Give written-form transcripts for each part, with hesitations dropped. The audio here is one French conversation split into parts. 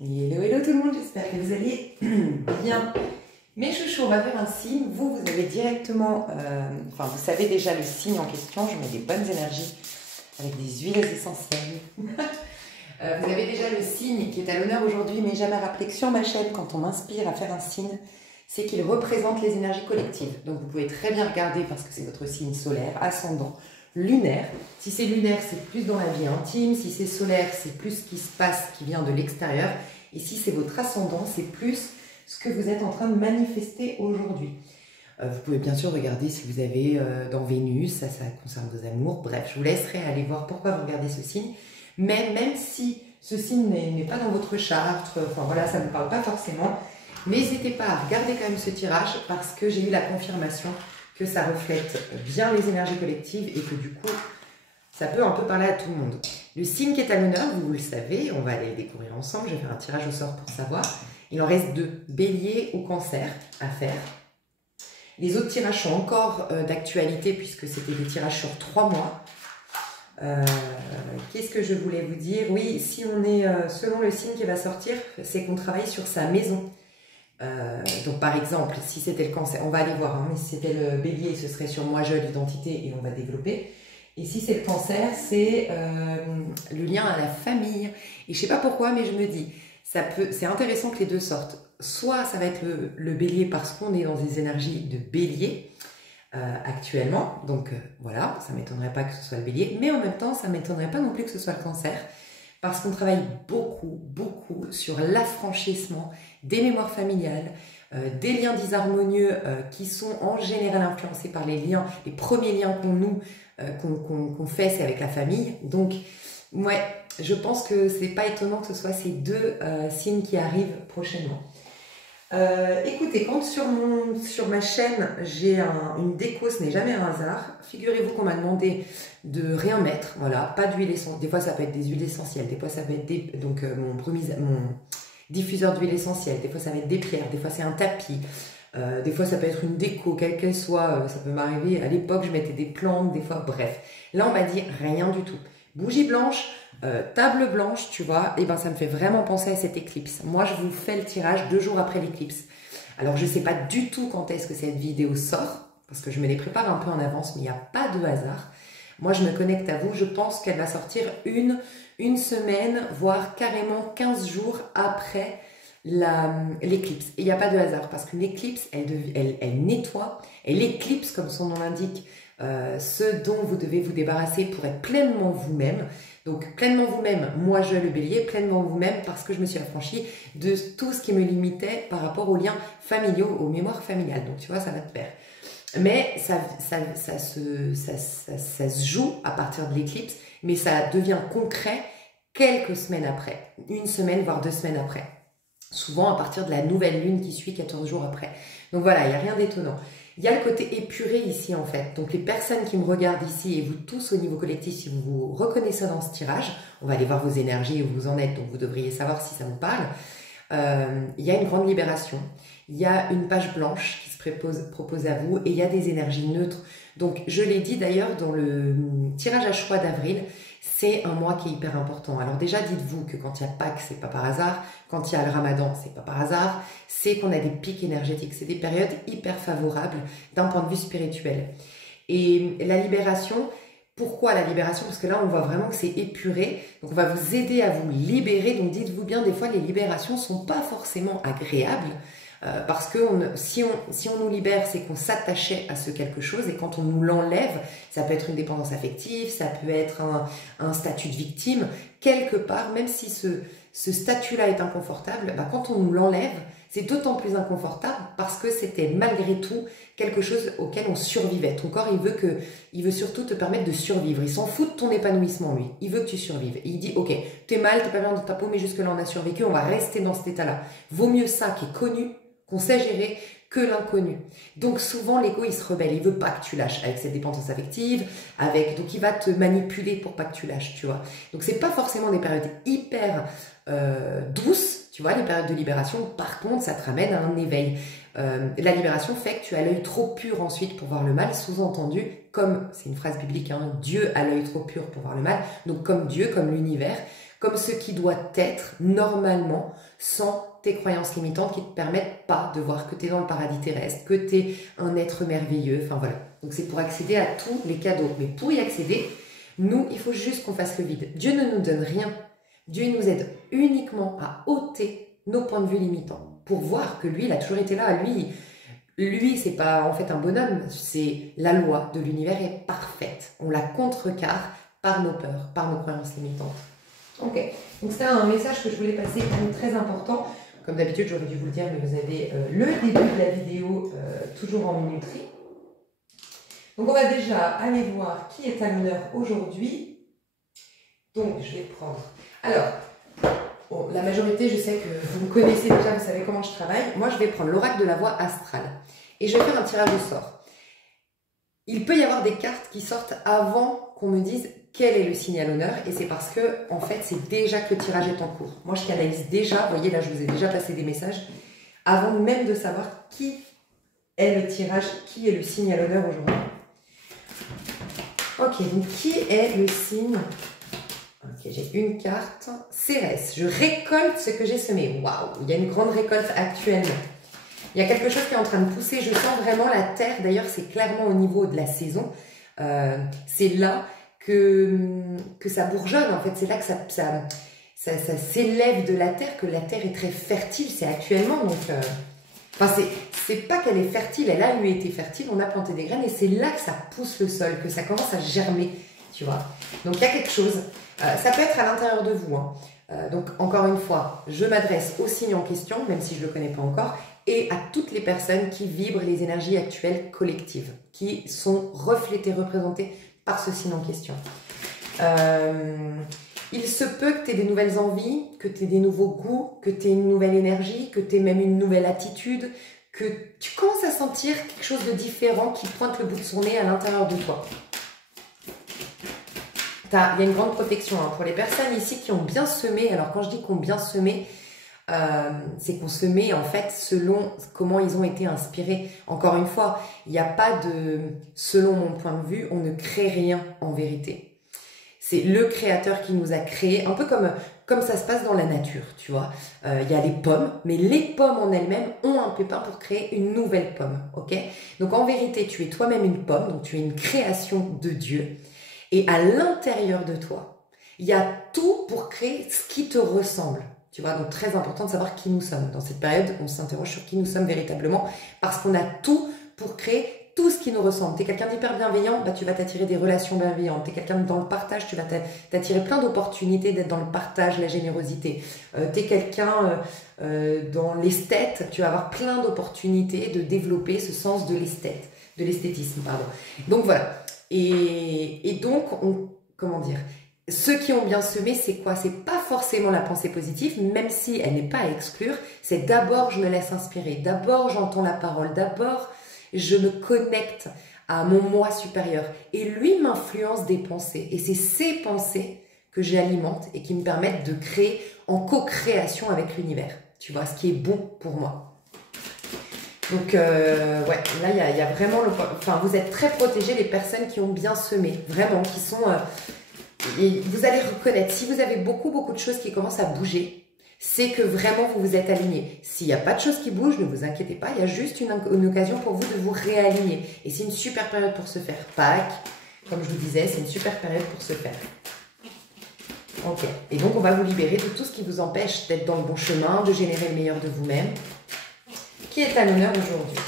Hello, hello tout le monde, j'espère que vous allez bien. Mes chouchous, on va faire un signe. Vous avez directement, vous savez déjà le signe en question. Je mets des bonnes énergies avec des huiles essentielles. Vous avez déjà le signe qui est à l'honneur aujourd'hui, mais jamais rappelé que sur ma chaîne, quand on m'inspire à faire un signe, c'est qu'il représente les énergies collectives. Donc vous pouvez très bien regarder parce que c'est votre signe solaire, ascendant, lunaire. Si c'est lunaire, c'est plus dans la vie intime. Si c'est solaire, c'est plus ce qui se passe, qui vient de l'extérieur. Et si c'est votre ascendant, c'est plus ce que vous êtes en train de manifester aujourd'hui. Vous pouvez bien sûr regarder si vous avez dans Vénus, ça concerne vos amours. Bref, je vous laisserai aller voir pourquoi vous regardez ce signe. Mais même si ce signe n'est pas dans votre charte, enfin voilà, ça ne parle pas forcément, n'hésitez pas à regarder quand même ce tirage parce que j'ai eu la confirmation que ça reflète bien les énergies collectives et que du coup, ça peut un peu parler à tout le monde. Le signe qui est à l'honneur, vous le savez, on va aller le découvrir ensemble, je vais faire un tirage au sort pour savoir. Il en reste 2, Bélier ou Cancer à faire. Les autres tirages sont encore d'actualité puisque c'était des tirages sur 3 mois. Qu'est-ce que je voulais vous dire? Oui, si on est selon le signe qui va sortir, c'est qu'on travaille sur sa maison. Donc par exemple, si c'était le Cancer, on va aller voir, hein, mais si c'était le Bélier, ce serait sur moi, je, l'identité, et on va développer. Et si c'est le Cancer, c'est le lien à la famille. Et je sais pas pourquoi, mais je me dis, c'est intéressant que les deux sortent. Soit ça va être le Bélier parce qu'on est dans des énergies de Bélier actuellement. Donc voilà, ça m'étonnerait pas que ce soit le Bélier. Mais en même temps, ça m'étonnerait pas non plus que ce soit le Cancer. Parce qu'on travaille beaucoup sur l'affranchissement des mémoires familiales, des liens disharmonieux qui sont en général influencés par les liens, les premiers liens qu'on fait, c'est avec la famille. Donc, ouais, je pense que c'est pas étonnant que ce soit ces deux signes qui arrivent prochainement. Écoutez, quand sur ma chaîne, j'ai une déco, ce n'est jamais un hasard. Figurez-vous qu'on m'a demandé de rien mettre, voilà, pas d'huile essentielle. Des fois, ça peut être des huiles essentielles, des fois, ça peut être mon diffuseur d'huile essentielle, des fois, ça va être des pierres, des fois, c'est un tapis, des fois, ça peut être une déco, quelle qu'elle soit, ça peut m'arriver. À l'époque, je mettais des plantes, des fois, bref. Là, on m'a dit rien du tout. Bougie blanche, table blanche, tu vois, et ben ça me fait vraiment penser à cette éclipse. Moi, je vous fais le tirage 2 jours après l'éclipse. Alors, je ne sais pas du tout quand est-ce que cette vidéo sort, parce que je me les prépare un peu en avance, mais il n'y a pas de hasard. Moi, je me connecte à vous, je pense qu'elle va sortir une semaine, voire carrément 15 jours après l'éclipse. Et il n'y a pas de hasard, parce qu'une éclipse, elle nettoie, elle éclipse, comme son nom l'indique, ce dont vous devez vous débarrasser pour être pleinement vous-même. Donc, pleinement vous-même, moi je le Bélier, pleinement vous-même parce que je me suis affranchie de tout ce qui me limitait par rapport aux liens familiaux, aux mémoires familiales. Donc, tu vois, ça va de pair. Mais ça se joue à partir de l'éclipse, mais ça devient concret quelques semaines après, 1 semaine, voire 2 semaines après. Souvent à partir de la nouvelle lune qui suit 14 jours après. Donc voilà, il n'y a rien d'étonnant. Il y a le côté épuré ici en fait. Donc les personnes qui me regardent ici et vous tous au niveau collectif, si vous vous reconnaissez dans ce tirage, on va aller voir vos énergies où vous en êtes, donc vous devriez savoir si ça vous parle. Il y a une grande libération. Il y a une page blanche qui se propose à vous et il y a des énergies neutres. Donc je l'ai dit d'ailleurs dans le tirage à choix d'avril, c'est un mois qui est hyper important. Alors déjà, dites-vous que quand il y a Pâques, c'est pas par hasard. Quand il y a le Ramadan, c'est pas par hasard. C'est qu'on a des pics énergétiques. C'est des périodes hyper favorables d'un point de vue spirituel. Et la libération, pourquoi la libération? Parce que là, on voit vraiment que c'est épuré. Donc, on va vous aider à vous libérer. Donc, dites-vous bien, des fois, les libérations sont pas forcément agréables. Parce que si on nous libère, c'est qu'on s'attachait à ce quelque chose et quand on nous l'enlève, ça peut être une dépendance affective, ça peut être un statut de victime, quelque part, même si ce statut-là est inconfortable, bah, quand on nous l'enlève, c'est d'autant plus inconfortable parce que c'était malgré tout quelque chose auquel on survivait. Ton corps, il veut surtout te permettre de survivre. Il s'en fout de ton épanouissement, lui. Il veut que tu survives. Et il dit, ok, t'es mal, t'es pas bien dans ta peau, mais jusque-là, on a survécu, on va rester dans cet état-là. Vaut mieux ça qui est connu, qu'on sait gérer, que l'inconnu. Donc souvent l'ego il se rebelle, il veut pas que tu lâches avec cette dépendance affective, donc il va te manipuler pour pas que tu lâches, tu vois. Donc c'est pas forcément des périodes hyper douces, tu vois, les périodes de libération. Par contre ça te ramène à un éveil. La libération fait que tu as l'œil trop pur ensuite pour voir le mal, sous-entendu, comme, c'est une phrase biblique, hein, Dieu a l'œil trop pur pour voir le mal, donc comme Dieu, comme l'univers, comme ce qui doit être normalement sans tes croyances limitantes qui ne te permettent pas de voir que tu es dans le paradis terrestre, que tu es un être merveilleux, enfin voilà. Donc c'est pour accéder à tous les cadeaux. Mais pour y accéder, nous, il faut juste qu'on fasse le vide. Dieu ne nous donne rien. Dieu nous aide uniquement à ôter nos points de vue limitants pour voir que lui, il a toujours été là. Lui, c'est pas en fait un bonhomme, c'est la loi de l'univers est parfaite. On la contrecarre par nos peurs, par nos croyances limitantes. Ok, donc c'était un message que je voulais passer, très important. Comme d'habitude, j'aurais dû vous le dire, mais vous avez le début de la vidéo toujours en minuterie. Donc on va déjà aller voir qui est à l'honneur aujourd'hui. Donc je vais prendre... Alors, bon, la majorité, je sais que vous me connaissez déjà, vous savez comment je travaille. Moi, je vais prendre l'oracle de la voix astrale. Et je vais faire un tirage au sort. Il peut y avoir des cartes qui sortent avant qu'on me dise quel est le signe à l'honneur. Et c'est parce que, en fait, c'est déjà que le tirage est en cours. Moi, je canalise déjà, vous voyez, là, je vous ai déjà passé des messages, avant même de savoir qui est le tirage, qui est le signe à l'honneur aujourd'hui. Ok, donc qui est le signe? Ok, j'ai une carte. Cérès, je récolte ce que j'ai semé. Waouh, il y a une grande récolte actuellement. Il y a quelque chose qui est en train de pousser. Je sens vraiment la terre. D'ailleurs, c'est clairement au niveau de la saison. C'est là que ça bourgeonne. En fait, c'est là que ça s'élève de la terre, que la terre est très fertile. C'est actuellement. Donc, enfin, c'est pas qu'elle est fertile. Elle a eu été fertile. On a planté des graines et c'est là que ça pousse le sol, que ça commence à germer. Tu vois. Donc, il y a quelque chose. Ça peut être à l'intérieur de vous. Hein. Donc, encore une fois, je m'adresse au signe en question, même si je ne le connais pas encore, et à toutes les personnes qui vibrent les énergies actuelles collectives, qui sont reflétées, représentées par ce signe en question. Il se peut que tu aies des nouvelles envies, que tu aies des nouveaux goûts, que tu aies une nouvelle énergie, que tu aies même une nouvelle attitude, que tu commences à sentir quelque chose de différent qui pointe le bout de son nez à l'intérieur de toi. Il y a une grande protection hein, pour les personnes ici qui ont bien semé. Alors quand je dis qu'on bien semé, c'est qu'on se met en fait selon comment ils ont été inspirés. Encore une fois, il n'y a pas de, selon mon point de vue, on ne crée rien en vérité. C'est le créateur qui nous a créé, un peu comme ça se passe dans la nature, tu vois. Il y a les pommes, mais les pommes en elles-mêmes ont un pépin pour créer une nouvelle pomme, ok? Donc en vérité, tu es toi-même une pomme, donc tu es une création de Dieu. Et à l'intérieur de toi, il y a tout pour créer ce qui te ressemble. Tu vois, donc très important de savoir qui nous sommes. Dans cette période, on s'interroge sur qui nous sommes véritablement parce qu'on a tout pour créer tout ce qui nous ressemble. Tu es quelqu'un d'hyper bienveillant, bah, tu vas t'attirer des relations bienveillantes. Tu es quelqu'un dans le partage, tu vas t'attirer plein d'opportunités d'être dans le partage, la générosité. Tu es quelqu'un dans l'esthète, tu vas avoir plein d'opportunités de développer ce sens de l'esthétisme, pardon. Donc voilà. Et donc, comment dire, ceux qui ont bien semé, c'est quoi? C'est pas forcément la pensée positive, même si elle n'est pas à exclure. C'est d'abord, je me laisse inspirer. D'abord, j'entends la parole. D'abord, je me connecte à mon moi supérieur. Et lui m'influence des pensées. Et c'est ces pensées que j'alimente et qui me permettent de créer en co-création avec l'univers. Tu vois, ce qui est bon pour moi. Donc, ouais, là, il y a vraiment... Enfin, vous êtes très protégés, les personnes qui ont bien semé. Vraiment, qui sont... et vous allez reconnaître, si vous avez beaucoup de choses qui commencent à bouger, c'est que vraiment vous vous êtes aligné. S'il n'y a pas de choses qui bougent, ne vous inquiétez pas, il y a juste une occasion pour vous de vous réaligner. Et c'est une super période pour se faire. Pâques, comme je vous disais, c'est une super période pour se faire. Ok, et donc on va vous libérer de tout ce qui vous empêche d'être dans le bon chemin, de générer le meilleur de vous-même. Qui est à l'honneur aujourd'hui?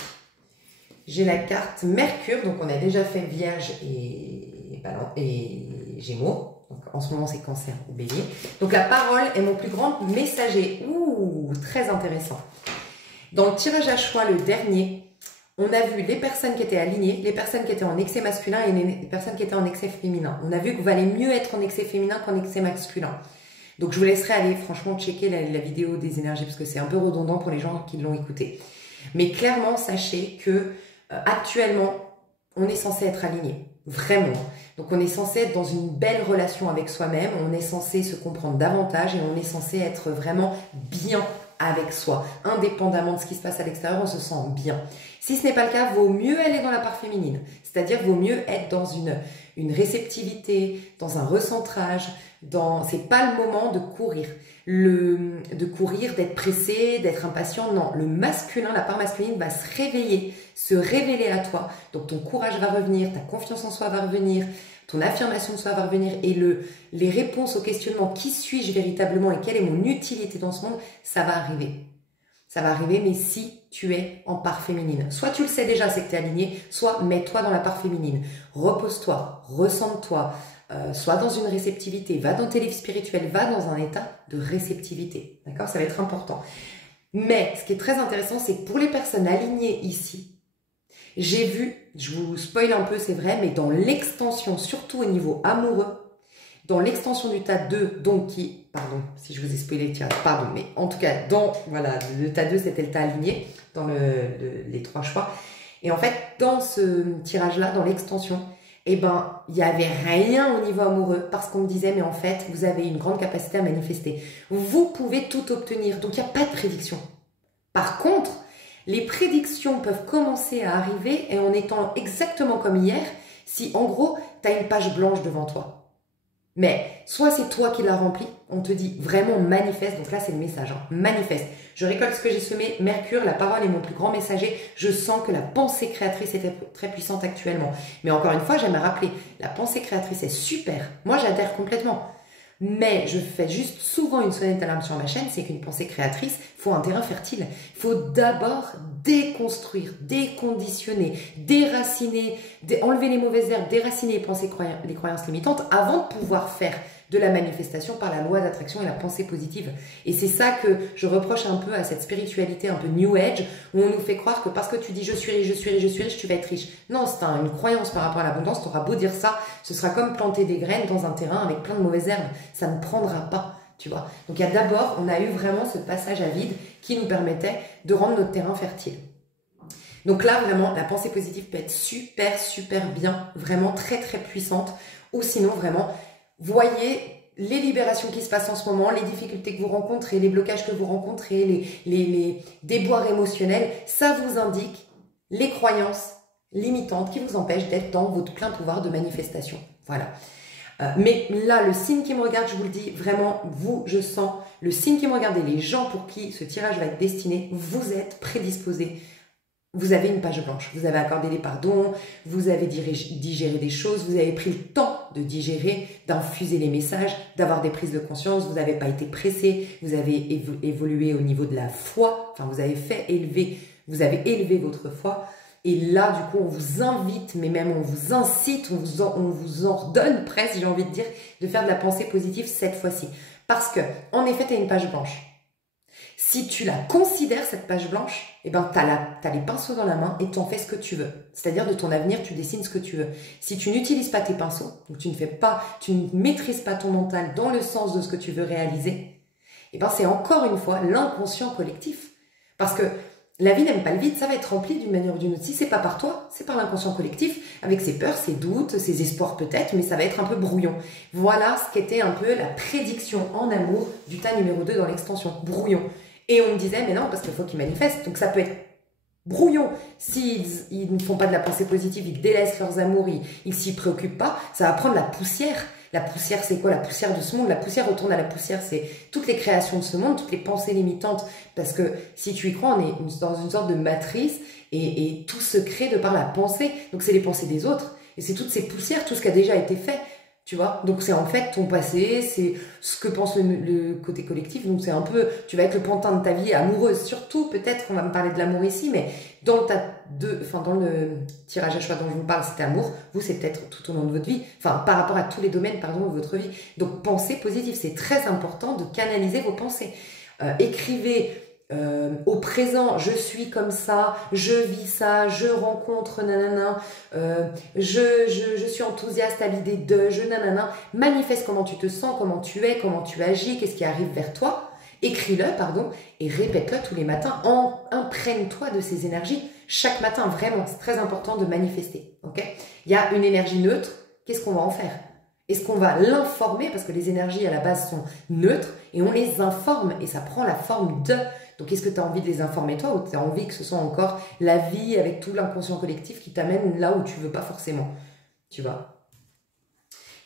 J'ai la carte Mercure, donc on a déjà fait Vierge et Gémeaux. Donc, en ce moment, c'est Cancer ou Bélier. Donc, la parole est mon plus grand messager. Ouh, très intéressant. Dans le tirage à choix, le dernier, on a vu les personnes qui étaient alignées, les personnes qui étaient en excès masculin et les personnes qui étaient en excès féminin. On a vu qu'il valait mieux être en excès féminin qu'en excès masculin. Donc, je vous laisserai aller franchement checker la vidéo des énergies parce que c'est un peu redondant pour les gens qui l'ont écouté. Mais clairement, sachez que actuellement, on est censé être aligné. Vraiment. Donc, on est censé être dans une belle relation avec soi-même. On est censé se comprendre davantage et on est censé être vraiment bien avec soi. Indépendamment de ce qui se passe à l'extérieur, on se sent bien. Si ce n'est pas le cas, vaut mieux aller dans la part féminine. C'est-à-dire, vaut mieux être dans une réceptivité, dans un recentrage, c'est pas le moment de courir. D'être pressé, d'être impatient, non. Le masculin, la part masculine va se réveiller, se révéler à toi. Donc ton courage va revenir, ta confiance en soi va revenir, ton affirmation de soi va revenir et les réponses au questionnement, qui suis-je véritablement et quelle est mon utilité dans ce monde, ça va arriver. Ça va arriver, mais si tu es en part féminine. Soit tu le sais déjà, c'est que tu es aligné, soit mets-toi dans la part féminine. Repose-toi, ressente-toi, sois dans une réceptivité, va dans tes livres spirituels, va dans un état de réceptivité. D'accord? Ça va être important. Mais ce qui est très intéressant, c'est que pour les personnes alignées ici, j'ai vu, je vous spoil un peu, c'est vrai, mais dans l'extension, surtout au niveau amoureux, dans l'extension du tas 2, donc pardon, si je vous ai spoilé le tirage, pardon, mais en tout cas, voilà, le tas 2, c'était le tas aligné, dans les 3 choix. Et en fait, dans ce tirage-là, dans l'extension, eh ben, il n'y avait rien au niveau amoureux, parce qu'on me disait, mais en fait, vous avez une grande capacité à manifester. Vous pouvez tout obtenir, donc il n'y a pas de prédiction. Par contre, les prédictions peuvent commencer à arriver et en étant exactement comme hier, si en gros, tu as une page blanche devant toi. Mais soit c'est toi qui l'as rempli, on te dit vraiment manifeste, donc là c'est le message, hein, manifeste. Je récolte ce que j'ai semé, Mercure, la parole est mon plus grand messager, je sens que la pensée créatrice est très puissante actuellement. Mais encore une fois, j'aime rappeler, la pensée créatrice est super, moi j'adhère complètement. Mais je fais juste souvent une sonnette d'alarme sur ma chaîne, c'est qu'une pensée créatrice, il faut un terrain fertile. Il faut d'abord déconstruire, déconditionner, déraciner, enlever les mauvaises herbes, déraciner les croyances limitantes avant de pouvoir faire de la manifestation par la loi d'attraction et la pensée positive. Et c'est ça que je reproche un peu à cette spiritualité un peu New Age, où on nous fait croire que parce que tu dis je suis riche, je suis riche, je suis riche, tu vas être riche. Non, c'est une croyance par rapport à l'abondance, tu auras beau dire ça, ce sera comme planter des graines dans un terrain avec plein de mauvaises herbes, ça ne prendra pas, tu vois. Donc il y a d'abord, on a eu vraiment ce passage à vide qui nous permettait de rendre notre terrain fertile. Donc là, vraiment, la pensée positive peut être super, super bien, vraiment très, très puissante, ou sinon vraiment, voyez les libérations qui se passent en ce moment, les difficultés que vous rencontrez, les blocages que vous rencontrez, les déboires émotionnels, ça vous indique les croyances limitantes qui vous empêchent d'être dans votre plein pouvoir de manifestation. Voilà. Mais là, le signe qui me regarde, je vous le dis, vraiment, vous, je sens, le signe qui me regarde et les gens pour qui ce tirage va être destiné, vous êtes prédisposés. Vous avez une page blanche, vous avez accordé des pardons, vous avez digéré des choses, vous avez pris le temps de digérer, d'infuser les messages, d'avoir des prises de conscience, vous n'avez pas été pressé, vous avez évolué au niveau de la foi, enfin vous avez vous avez élevé votre foi. Et là, du coup, on vous invite, mais même on vous incite, on vous ordonne presque, j'ai envie de dire, de faire de la pensée positive cette fois-ci. Parce que, en effet, tu as une page blanche. Si tu la considères, cette page blanche, eh ben, tu as les pinceaux dans la main et tu en fais ce que tu veux. C'est-à-dire, de ton avenir, tu dessines ce que tu veux. Si tu n'utilises pas tes pinceaux, donc tu ne maîtrises pas ton mental dans le sens de ce que tu veux réaliser, eh ben, c'est encore une fois l'inconscient collectif. Parce que la vie n'aime pas le vide, ça va être rempli d'une manière ou d'une autre. Si c'est pas par toi, c'est par l'inconscient collectif, avec ses peurs, ses doutes, ses espoirs peut-être, mais ça va être un peu brouillon. Voilà ce qu'était un peu la prédiction en amour du tas numéro 2 dans l'extension, brouillon. Et on me disait, mais non, parce qu'il faut qu'ils manifestent. Donc ça peut être brouillon. S'ils ne font pas de la pensée positive, ils délaissent leurs amours, ils s'y préoccupent pas, ça va prendre la poussière. La poussière, c'est quoi? La poussière de ce monde. La poussière retourne à la poussière, c'est toutes les créations de ce monde, toutes les pensées limitantes. Parce que si tu y crois, on est dans une sorte de matrice et tout se crée de par la pensée. Donc c'est les pensées des autres. Et c'est toutes ces poussières, tout ce qui a déjà été fait. Tu vois, donc c'est en fait ton passé, c'est ce que pense le côté collectif, donc c'est un peu, tu vas être le pantin de ta vie amoureuse, surtout peut-être, on va me parler de l'amour ici, mais dans le tirage à choix dont je vous parle, c'était amour, vous c'est peut-être tout au long de votre vie, enfin par rapport à tous les domaines, pardon, de votre vie, donc pensée positive, c'est très important de canaliser vos pensées, écrivez au présent, je suis comme ça, je vis ça, je rencontre nanana, je suis enthousiaste à l'idée de, nanana, manifeste comment tu te sens, comment tu es, comment tu agis, qu'est-ce qui arrive vers toi, écris-le, pardon, et répète-le tous les matins, imprègne-toi de ces énergies, chaque matin, vraiment, c'est très important de manifester, ok? Il y a une énergie neutre, qu'est-ce qu'on va en faire? Est-ce qu'on va l'informer, parce que les énergies à la base sont neutres, et on les informe, et ça prend la forme de... Donc est-ce que tu as envie de les informer toi, ou tu as envie que ce soit encore la vie avec tout l'inconscient collectif qui t'amène là où tu veux pas forcément, tu vois?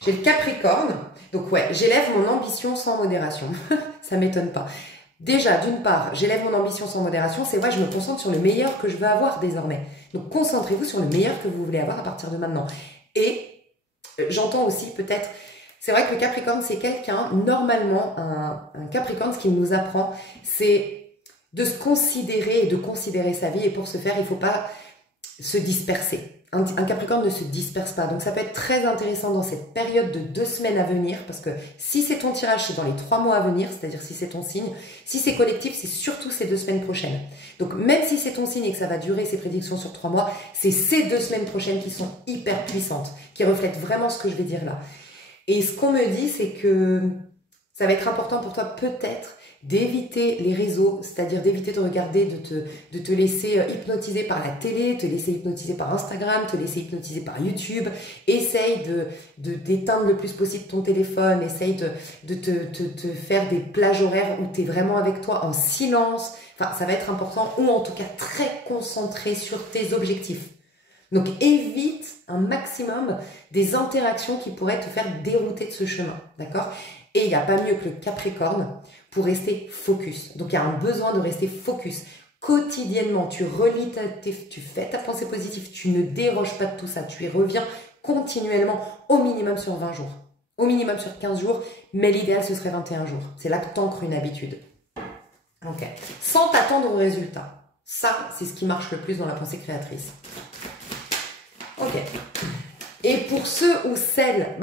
J'ai le Capricorne, donc ouais, j'élève mon ambition sans modération, ça m'étonne pas. Déjà, d'une part, j'élève mon ambition sans modération, c'est vrai, je me concentre sur le meilleur que je veux avoir désormais. Donc concentrez-vous sur le meilleur que vous voulez avoir à partir de maintenant. Et j'entends aussi peut-être, c'est vrai que le Capricorne, c'est quelqu'un, normalement, un Capricorne, ce qu'il nous apprend, c'est de se considérer et de considérer sa vie. Et pour ce faire, il ne faut pas se disperser. Un Capricorne ne se disperse pas. Donc ça peut être très intéressant dans cette période de 2 semaines à venir, parce que si c'est ton tirage, c'est dans les 3 mois à venir, c'est-à-dire si c'est ton signe. Si c'est collectif, c'est surtout ces 2 semaines prochaines. Donc même si c'est ton signe et que ça va durer ces prédictions sur 3 mois, c'est ces 2 semaines prochaines qui sont hyper puissantes, qui reflètent vraiment ce que je vais dire là. Et ce qu'on me dit, c'est que ça va être important pour toi peut-être d'éviter les réseaux, c'est-à-dire d'éviter de regarder, de te laisser hypnotiser par la télé, te laisser hypnotiser par Instagram, te laisser hypnotiser par YouTube. Essaye d'éteindre le plus possible ton téléphone, essaye de te faire des plages horaires où tu es vraiment avec toi en silence. Enfin, ça va être important, ou en tout cas très concentré sur tes objectifs. Donc évite un maximum des interactions qui pourraient te faire dérouter de ce chemin, d'accord? Et il n'y a pas mieux que le Capricorne pour rester focus. Donc il y a un besoin de rester focus. Quotidiennement, tu relis tu fais ta pensée positive, tu ne déroges pas de tout ça, tu y reviens continuellement, au minimum sur 20 jours, au minimum sur 15 jours, mais l'idéal ce serait 21 jours. C'est là que tu ancres une habitude. Ok. Sans t'attendre au résultat. Ça, c'est ce qui marche le plus dans la pensée créatrice. Ok. Et pour ceux ou celles,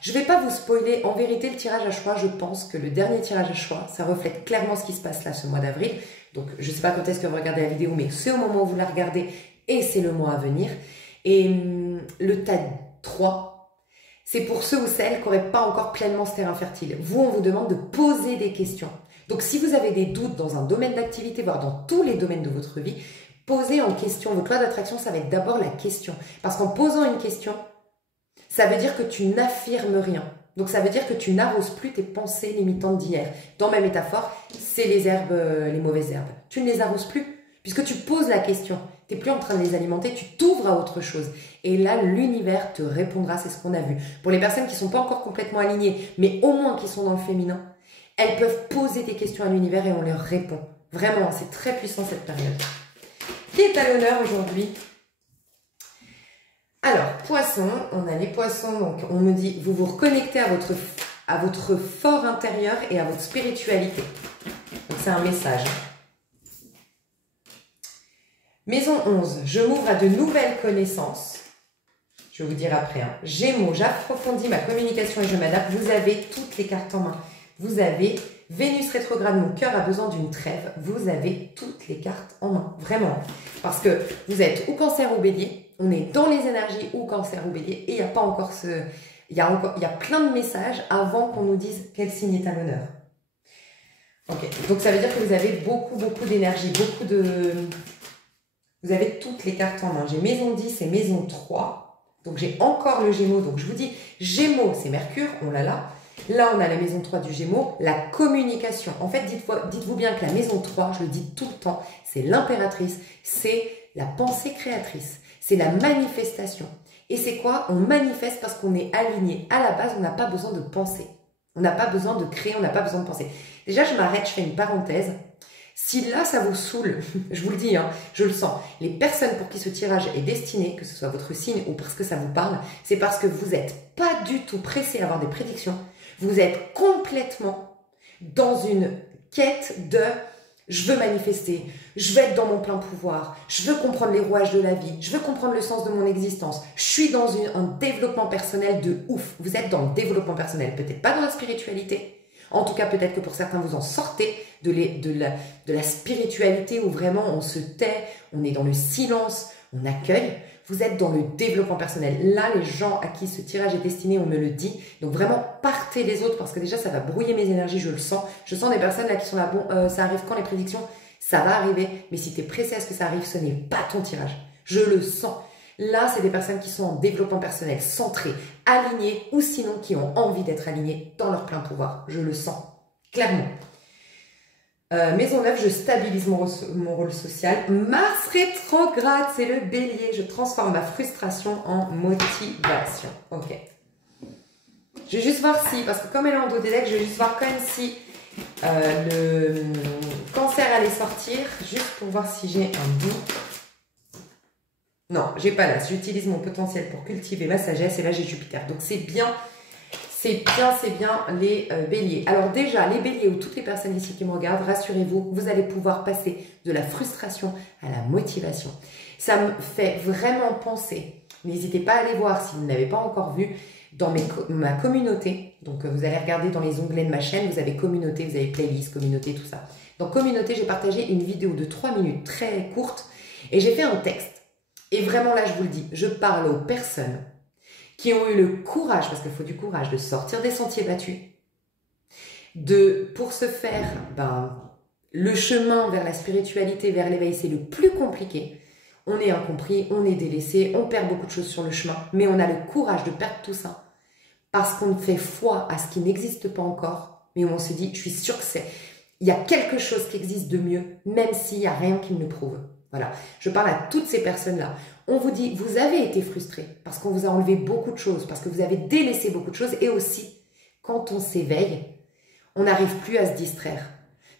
je ne vais pas vous spoiler, en vérité le tirage à choix, je pense que le dernier tirage à choix, ça reflète clairement ce qui se passe là ce mois d'avril. Donc je ne sais pas quand est-ce que vous regardez la vidéo, mais c'est au moment où vous la regardez et c'est le mois à venir. Et le tas 3, c'est pour ceux ou celles qui n'auraient pas encore pleinement ce terrain fertile. Vous, on vous demande de poser des questions. Donc si vous avez des doutes dans un domaine d'activité, voire dans tous les domaines de votre vie, posez en question. Votre loi d'attraction, ça va être d'abord la question. Parce qu'en posant une question, ça veut dire que tu n'affirmes rien. Donc ça veut dire que tu n'arroses plus tes pensées limitantes d'hier. Dans ma métaphore, c'est les herbes, les mauvaises herbes. Tu ne les arroses plus, puisque tu poses la question. Tu n'es plus en train de les alimenter, tu t'ouvres à autre chose. Et là, l'univers te répondra, c'est ce qu'on a vu. Pour les personnes qui ne sont pas encore complètement alignées, mais au moins qui sont dans le féminin, elles peuvent poser des questions à l'univers et on leur répond. Vraiment, c'est très puissant cette période. Qui est à l'honneur aujourd'hui ? Alors, poisson, on a les poissons, donc on me dit, vous vous reconnectez à votre fort intérieur et à votre spiritualité. Donc c'est un message. Maison 11, je m'ouvre à de nouvelles connaissances. Je vais vous dire après. Gémeaux, j'approfondis ma communication et je m'adapte. Vous avez toutes les cartes en main. Vous avez Vénus rétrograde, mon cœur a besoin d'une trêve. Vous avez toutes les cartes en main, vraiment. Parce que vous êtes ou Cancer ou Bélier. On est dans les énergies ou Cancer ou Bélier. Et il n'y a pas encore ce... Il y a plein de messages avant qu'on nous dise quel signe est à l'honneur. Ok, donc ça veut dire que vous avez beaucoup d'énergie, Vous avez toutes les cartes en main. J'ai maison 10 et maison 3. Donc j'ai encore le Gémeaux. Donc je vous dis, Gémeaux, c'est Mercure, on l'a là. Là, on a la maison 3 du Gémeaux, la communication. En fait, dites-vous bien que la maison 3, je le dis tout le temps, c'est l'impératrice, c'est la pensée créatrice, c'est la manifestation. Et c'est quoi? On manifeste parce qu'on est aligné. À la base, on n'a pas besoin de penser. On n'a pas besoin de créer, on n'a pas besoin de penser. Déjà, je m'arrête, je fais une parenthèse. Si là, ça vous saoule, je vous le dis, je le sens, les personnes pour qui ce tirage est destiné, que ce soit votre signe ou parce que ça vous parle, c'est parce que vous n'êtes pas du tout pressé à avoir des prédictions. Vous êtes complètement dans une quête de « je veux manifester, je veux être dans mon plein pouvoir, je veux comprendre les rouages de la vie, je veux comprendre le sens de mon existence, je suis dans un développement personnel de ouf ». Vous êtes dans le développement personnel, peut-être pas dans la spiritualité. En tout cas, peut-être que pour certains, vous en sortez de la spiritualité où vraiment on se tait, on est dans le silence, on accueille. Vous êtes dans le développement personnel. Là, les gens à qui ce tirage est destiné, on me le dit. Donc vraiment, partez les autres parce que déjà, ça va brouiller mes énergies, je le sens. Je sens des personnes là qui sont là, bon, ça arrive quand les prédictions? Ça va arriver, mais si tu es pressé à ce que ça arrive, ce n'est pas ton tirage. Je le sens. Là, c'est des personnes qui sont en développement personnel, centrées, alignées ou sinon qui ont envie d'être alignées dans leur plein pouvoir. Je le sens, clairement. Maison 9, je stabilise mon rôle social. Mars rétrograde, c'est le bélier. Je transforme ma frustration en motivation. Ok. Je vais juste voir si, parce que comme elle est en dos des decks, je vais juste voir quand même si le cancer allait sortir, juste pour voir si j'ai un doute. Non, j'ai pas là. J'utilise mon potentiel pour cultiver ma sagesse et là j'ai Jupiter. Donc c'est bien les béliers. Alors déjà, les béliers ou toutes les personnes ici qui me regardent, rassurez-vous, vous allez pouvoir passer de la frustration à la motivation. Ça me fait vraiment penser, n'hésitez pas à aller voir si vous n'avez pas encore vu, dans ma communauté. Donc vous allez regarder dans les onglets de ma chaîne, vous avez communauté, vous avez playlist, communauté, tout ça. Dans communauté, j'ai partagé une vidéo de 3 minutes très courte et j'ai fait un texte. Et vraiment là, je vous le dis, je parle aux personnes qui ont eu le courage, parce qu'il faut du courage, de sortir des sentiers battus, pour se faire le chemin vers la spiritualité, vers l'éveil, c'est le plus compliqué. On est incompris, on est délaissé, on perd beaucoup de choses sur le chemin, mais on a le courage de perdre tout ça parce qu'on fait foi à ce qui n'existe pas encore, mais où on se dit, je suis sûre que il y a quelque chose qui existe de mieux, même s'il n'y a rien qui me le prouve. Voilà, je parle à toutes ces personnes-là. On vous dit, vous avez été frustrés parce qu'on vous a enlevé beaucoup de choses, parce que vous avez délaissé beaucoup de choses. Et aussi, quand on s'éveille, on n'arrive plus à se distraire.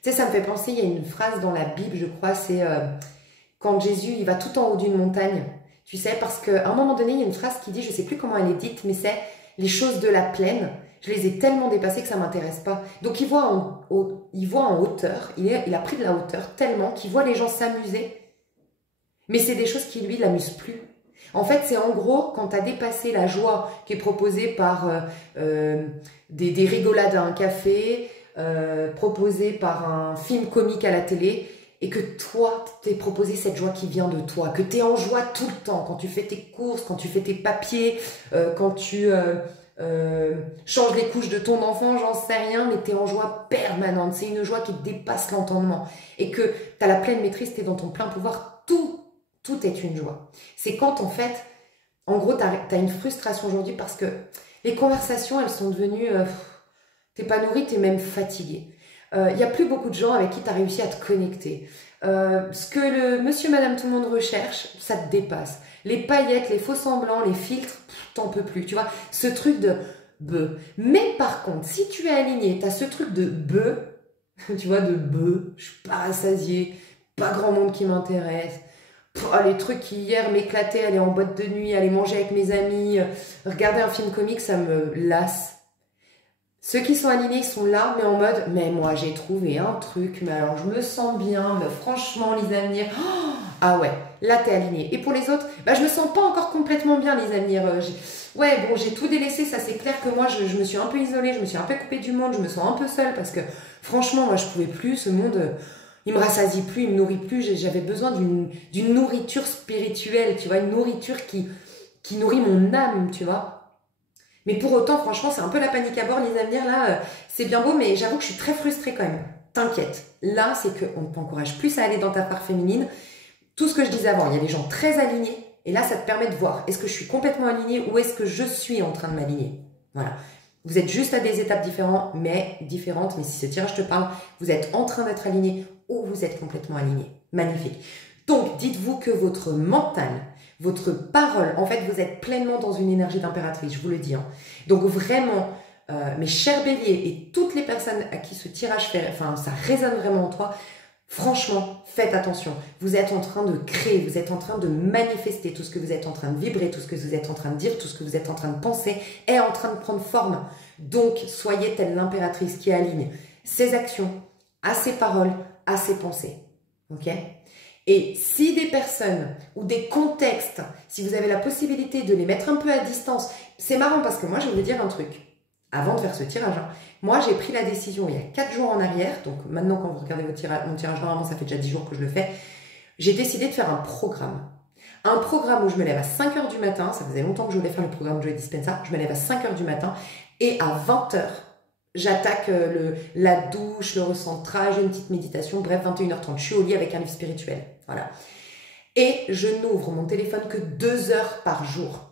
Tu sais, ça me fait penser, il y a une phrase dans la Bible, je crois, c'est quand Jésus, il va tout en haut d'une montagne. Tu sais, parce qu'à un moment donné, il y a une phrase qui dit, je ne sais plus comment elle est dite, mais c'est les choses de la plaine. Je les ai tellement dépassées que ça ne m'intéresse pas. Donc, il voit en hauteur, il a pris de la hauteur tellement qu'il voit les gens s'amuser. Mais c'est des choses qui, lui, l'amusent plus. En fait, c'est en gros, quand tu as dépassé la joie qui est proposée par des rigolades à un café, proposée par un film comique à la télé, et que toi, t'es proposé cette joie qui vient de toi, que tu es en joie tout le temps, quand tu fais tes courses, quand tu fais tes papiers, quand tu changes les couches de ton enfant, j'en sais rien, mais tu es en joie permanente. C'est une joie qui dépasse l'entendement. Et que tu as la pleine maîtrise, tu es dans ton plein pouvoir, tout est une joie. C'est quand, en fait, en gros, tu as une frustration aujourd'hui parce que les conversations, elles sont devenues... t'es pas nourri, t'es même fatigué. Il n'y a plus beaucoup de gens avec qui tu as réussi à te connecter. Ce que le monsieur, madame, tout le monde recherche, ça te dépasse. Les paillettes, les faux semblants, les filtres, t'en peux plus. Tu vois, ce truc de bœuf. Mais par contre, si tu es aligné, tu as ce truc de bœuf, tu vois, de bœuf, je suis pas rassasiée, pas grand monde qui m'intéresse. Les trucs qui hier m'éclataient, aller en boîte de nuit, aller manger avec mes amis, regarder un film comique, ça me lasse. Ceux qui sont alignés, ils sont là, mais en mode, mais moi j'ai trouvé un truc, mais alors je me sens bien, mais franchement, Lisa Venir, ah ouais, là t'es aligné. Et pour les autres, je me sens pas encore complètement bien, Lisa Venir. Ouais, bon, j'ai tout délaissé, ça c'est clair que moi je me suis un peu isolée, je me suis un peu coupée du monde, je me sens un peu seule parce que franchement, moi je pouvais plus, ce monde... Il me rassasie plus, il me nourrit plus. J'avais besoin d'une nourriture spirituelle, tu vois, une nourriture qui nourrit mon âme, tu vois. Mais pour autant, franchement, c'est un peu la panique à bord, les avenirs, là, c'est bien beau, mais j'avoue que je suis très frustrée quand même. T'inquiète. Là, c'est qu'on t'encourage plus à aller dans ta part féminine. Tout ce que je disais avant, il y a des gens très alignés, et là, ça te permet de voir, est-ce que je suis complètement alignée ou est-ce que je suis en train de m'aligner? Voilà. Vous êtes juste à des étapes différentes, mais si ce tirage te parle, vous êtes en train d'être aligné ou vous êtes complètement aligné. Magnifique. Donc, dites-vous que votre mental, votre parole, en fait, vous êtes pleinement dans une énergie d'impératrice, je vous le dis. Hein. Donc, vraiment, mes chers béliers et toutes les personnes à qui ce tirage fait, ça résonne vraiment en toi, franchement, faites attention. Vous êtes en train de créer, vous êtes en train de manifester tout ce que vous êtes en train de vibrer, tout ce que vous êtes en train de dire, tout ce que vous êtes en train de penser est en train de prendre forme. Donc, soyez telle l'impératrice qui aligne ses actions à ses paroles, à ses pensées. Ok? Et si des personnes ou des contextes, si vous avez la possibilité de les mettre un peu à distance, c'est marrant parce que moi, je vais vous dire un truc. Avant de faire ce tirage, moi, j'ai pris la décision il y a 4 jours en arrière. Donc maintenant, quand vous regardez mon tirage, normalement, ça fait déjà 10 jours que je le fais. J'ai décidé de faire un programme. Un programme où je me lève à 5 h du matin. Ça faisait longtemps que je voulais faire le programme Joy Dispenza. Je me lève à 5 h du matin. Et à 20 h, j'attaque la douche, le recentrage, une petite méditation. Bref, 21 h 30. Je suis au lit avec un livre spirituel. Voilà. Et je n'ouvre mon téléphone que 2 heures par jour.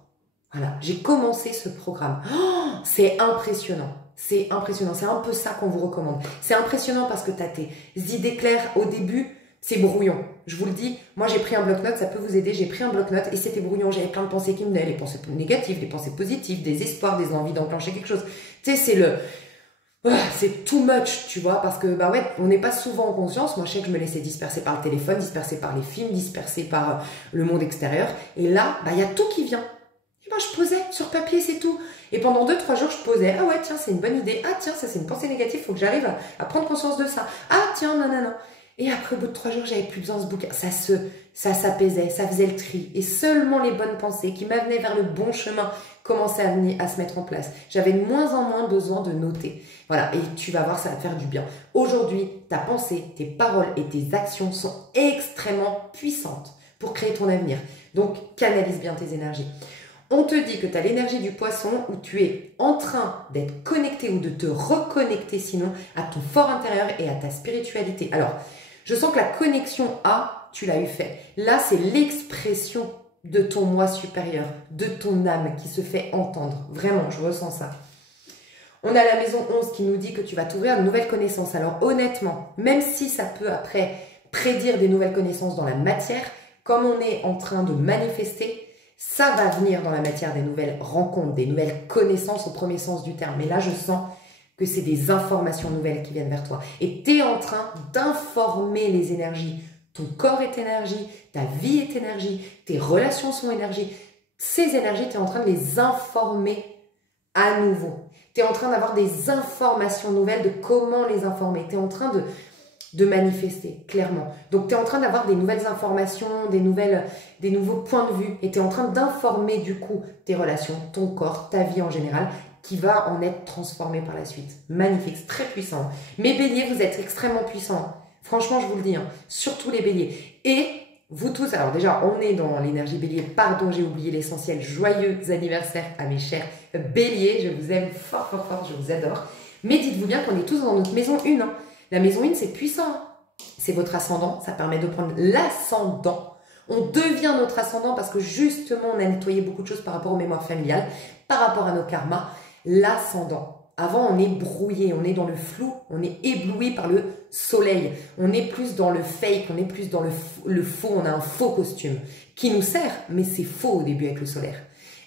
Voilà, j'ai commencé ce programme. Oh, c'est impressionnant. C'est impressionnant. C'est un peu ça qu'on vous recommande. C'est impressionnant parce que tu as tes idées claires au début. C'est brouillon. Je vous le dis, moi j'ai pris un bloc-notes, ça peut vous aider. J'ai pris un bloc-notes et c'était brouillon. J'avais plein de pensées qui me venaient, les pensées négatives, les pensées positives, des espoirs, des envies d'enclencher quelque chose. Tu sais, c'est too much, tu vois, parce que, bah ouais, on n'est pas souvent en conscience. Moi, je sais que je me laissais disperser par le téléphone, disperser par les films, disperser par le monde extérieur. Et là, bah, il y a tout qui vient. Et ben, je posais sur papier, c'est tout. Et pendant 2-3 jours, je posais. Ah ouais, tiens, c'est une bonne idée. Ah tiens, ça c'est une pensée négative, il faut que j'arrive à prendre conscience de ça. Ah tiens, nanana. Et après, au bout de 3 jours, j'avais plus besoin de ce bouquin. Ça s'apaisait, ça faisait le tri. Et seulement les bonnes pensées qui m'amenaient vers le bon chemin commençaient à se mettre en place. J'avais de moins en moins besoin de noter. Voilà, et tu vas voir, ça va te faire du bien. Aujourd'hui, ta pensée, tes paroles et tes actions sont extrêmement puissantes pour créer ton avenir. Donc, canalise bien tes énergies. On te dit que tu as l'énergie du poisson où tu es en train d'être connecté ou de te reconnecter sinon à ton fort intérieur et à ta spiritualité. Alors, je sens que la connexion tu l'as eu fait. Là, c'est l'expression de ton moi supérieur, de ton âme qui se fait entendre. Vraiment, je ressens ça. On a la maison 11 qui nous dit que tu vas t'ouvrir de nouvelles connaissances. Alors honnêtement, même si ça peut après prédire des nouvelles connaissances dans la matière, comme on est en train de manifester, ça va venir dans la matière des nouvelles rencontres, des nouvelles connaissances au premier sens du terme. Mais là, je sens que c'est des informations nouvelles qui viennent vers toi. Et tu es en train d'informer les énergies. Ton corps est énergie, ta vie est énergie, tes relations sont énergie. Ces énergies, tu es en train de les informer à nouveau. Tu es en train d'avoir des informations nouvelles de comment les informer. Tu es en train de manifester, clairement. Donc, tu es en train d'avoir des nouvelles informations, des nouveaux points de vue. Et tu es en train d'informer, du coup, tes relations, ton corps, ta vie en général, qui va en être transformée par la suite. Magnifique, c'est très puissant. Mes béliers, vous êtes extrêmement puissants. Franchement, je vous le dis, hein, surtout les béliers. Et vous tous, alors déjà, on est dans l'énergie bélier. Pardon, j'ai oublié l'essentiel. Joyeux anniversaire à mes chers béliers. Je vous aime fort, fort, fort. Je vous adore. Mais dites-vous bien qu'on est tous dans notre maison 1. Hein. La maison 1, c'est puissant. Hein. C'est votre ascendant. Ça permet de prendre l'ascendant. On devient notre ascendant parce que justement, on a nettoyé beaucoup de choses par rapport aux mémoires familiales, par rapport à nos karmas. L'ascendant. Avant, on est brouillé, on est dans le flou, on est ébloui par le soleil. On est plus dans le fake, on est plus dans le faux. On a un faux costume qui nous sert, mais c'est faux au début avec le solaire.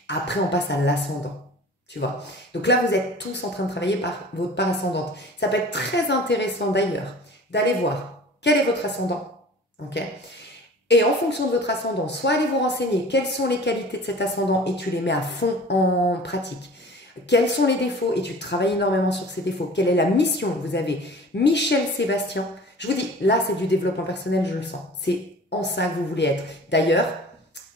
Après, on passe à l'ascendant, tu vois. Donc là, vous êtes tous en train de travailler par votre part ascendante. Ça peut être très intéressant d'ailleurs d'aller voir quel est votre ascendant, ok ? Et en fonction de votre ascendant, soit allez vous renseigner quelles sont les qualités de cet ascendant et tu les mets à fond en pratique. Quels sont les défauts et tu travailles énormément sur ces défauts. Quelle est la mission que vous avez? Michel Sébastien, je vous dis, là c'est du développement personnel, je le sens. C'est en ça que vous voulez être. D'ailleurs,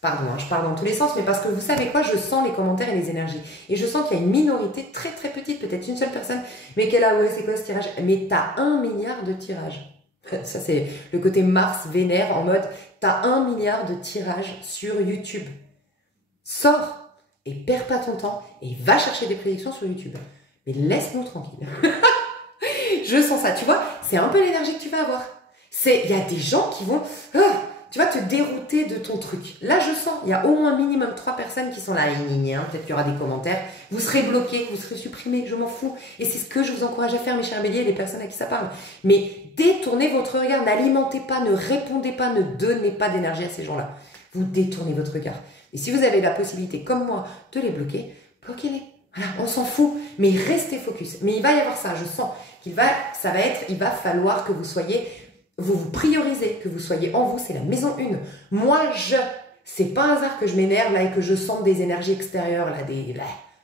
pardon, hein, je parle dans tous les sens, mais parce que vous savez quoi, je sens les commentaires et les énergies. Et je sens qu'il y a une minorité très très petite, peut-être une seule personne, mais qu'elle a, ouais, c'est quoi ce tirage? Mais tu as 1 milliard de tirages. Ça c'est le côté Mars, Vénère, en mode, tu as 1 milliard de tirages sur YouTube. Sors et perds pas ton temps et va chercher des prédictions sur YouTube. Mais laisse-nous tranquille. Je sens ça, tu vois, c'est un peu l'énergie que tu vas avoir. Il y a des gens qui vont, tu vas te dérouter de ton truc. Là, je sens, il y a au moins minimum 3 personnes qui sont là, peut-être qu'il y aura des commentaires, vous serez bloqués, vous serez supprimés, je m'en fous. Et c'est ce que je vous encourage à faire, mes chers béliers, les personnes à qui ça parle. Mais détournez votre regard, n'alimentez pas, ne répondez pas, ne donnez pas d'énergie à ces gens-là. Vous détournez votre regard. Et si vous avez la possibilité, comme moi, de les bloquer, bloquez-les. Voilà, on s'en fout, mais restez focus. Mais il va y avoir ça, je sens il va falloir que vous vous priorisez, que vous soyez en vous, c'est la maison 1. Moi, c'est pas un hasard que je m'énerve là et que je sente des énergies extérieures, là,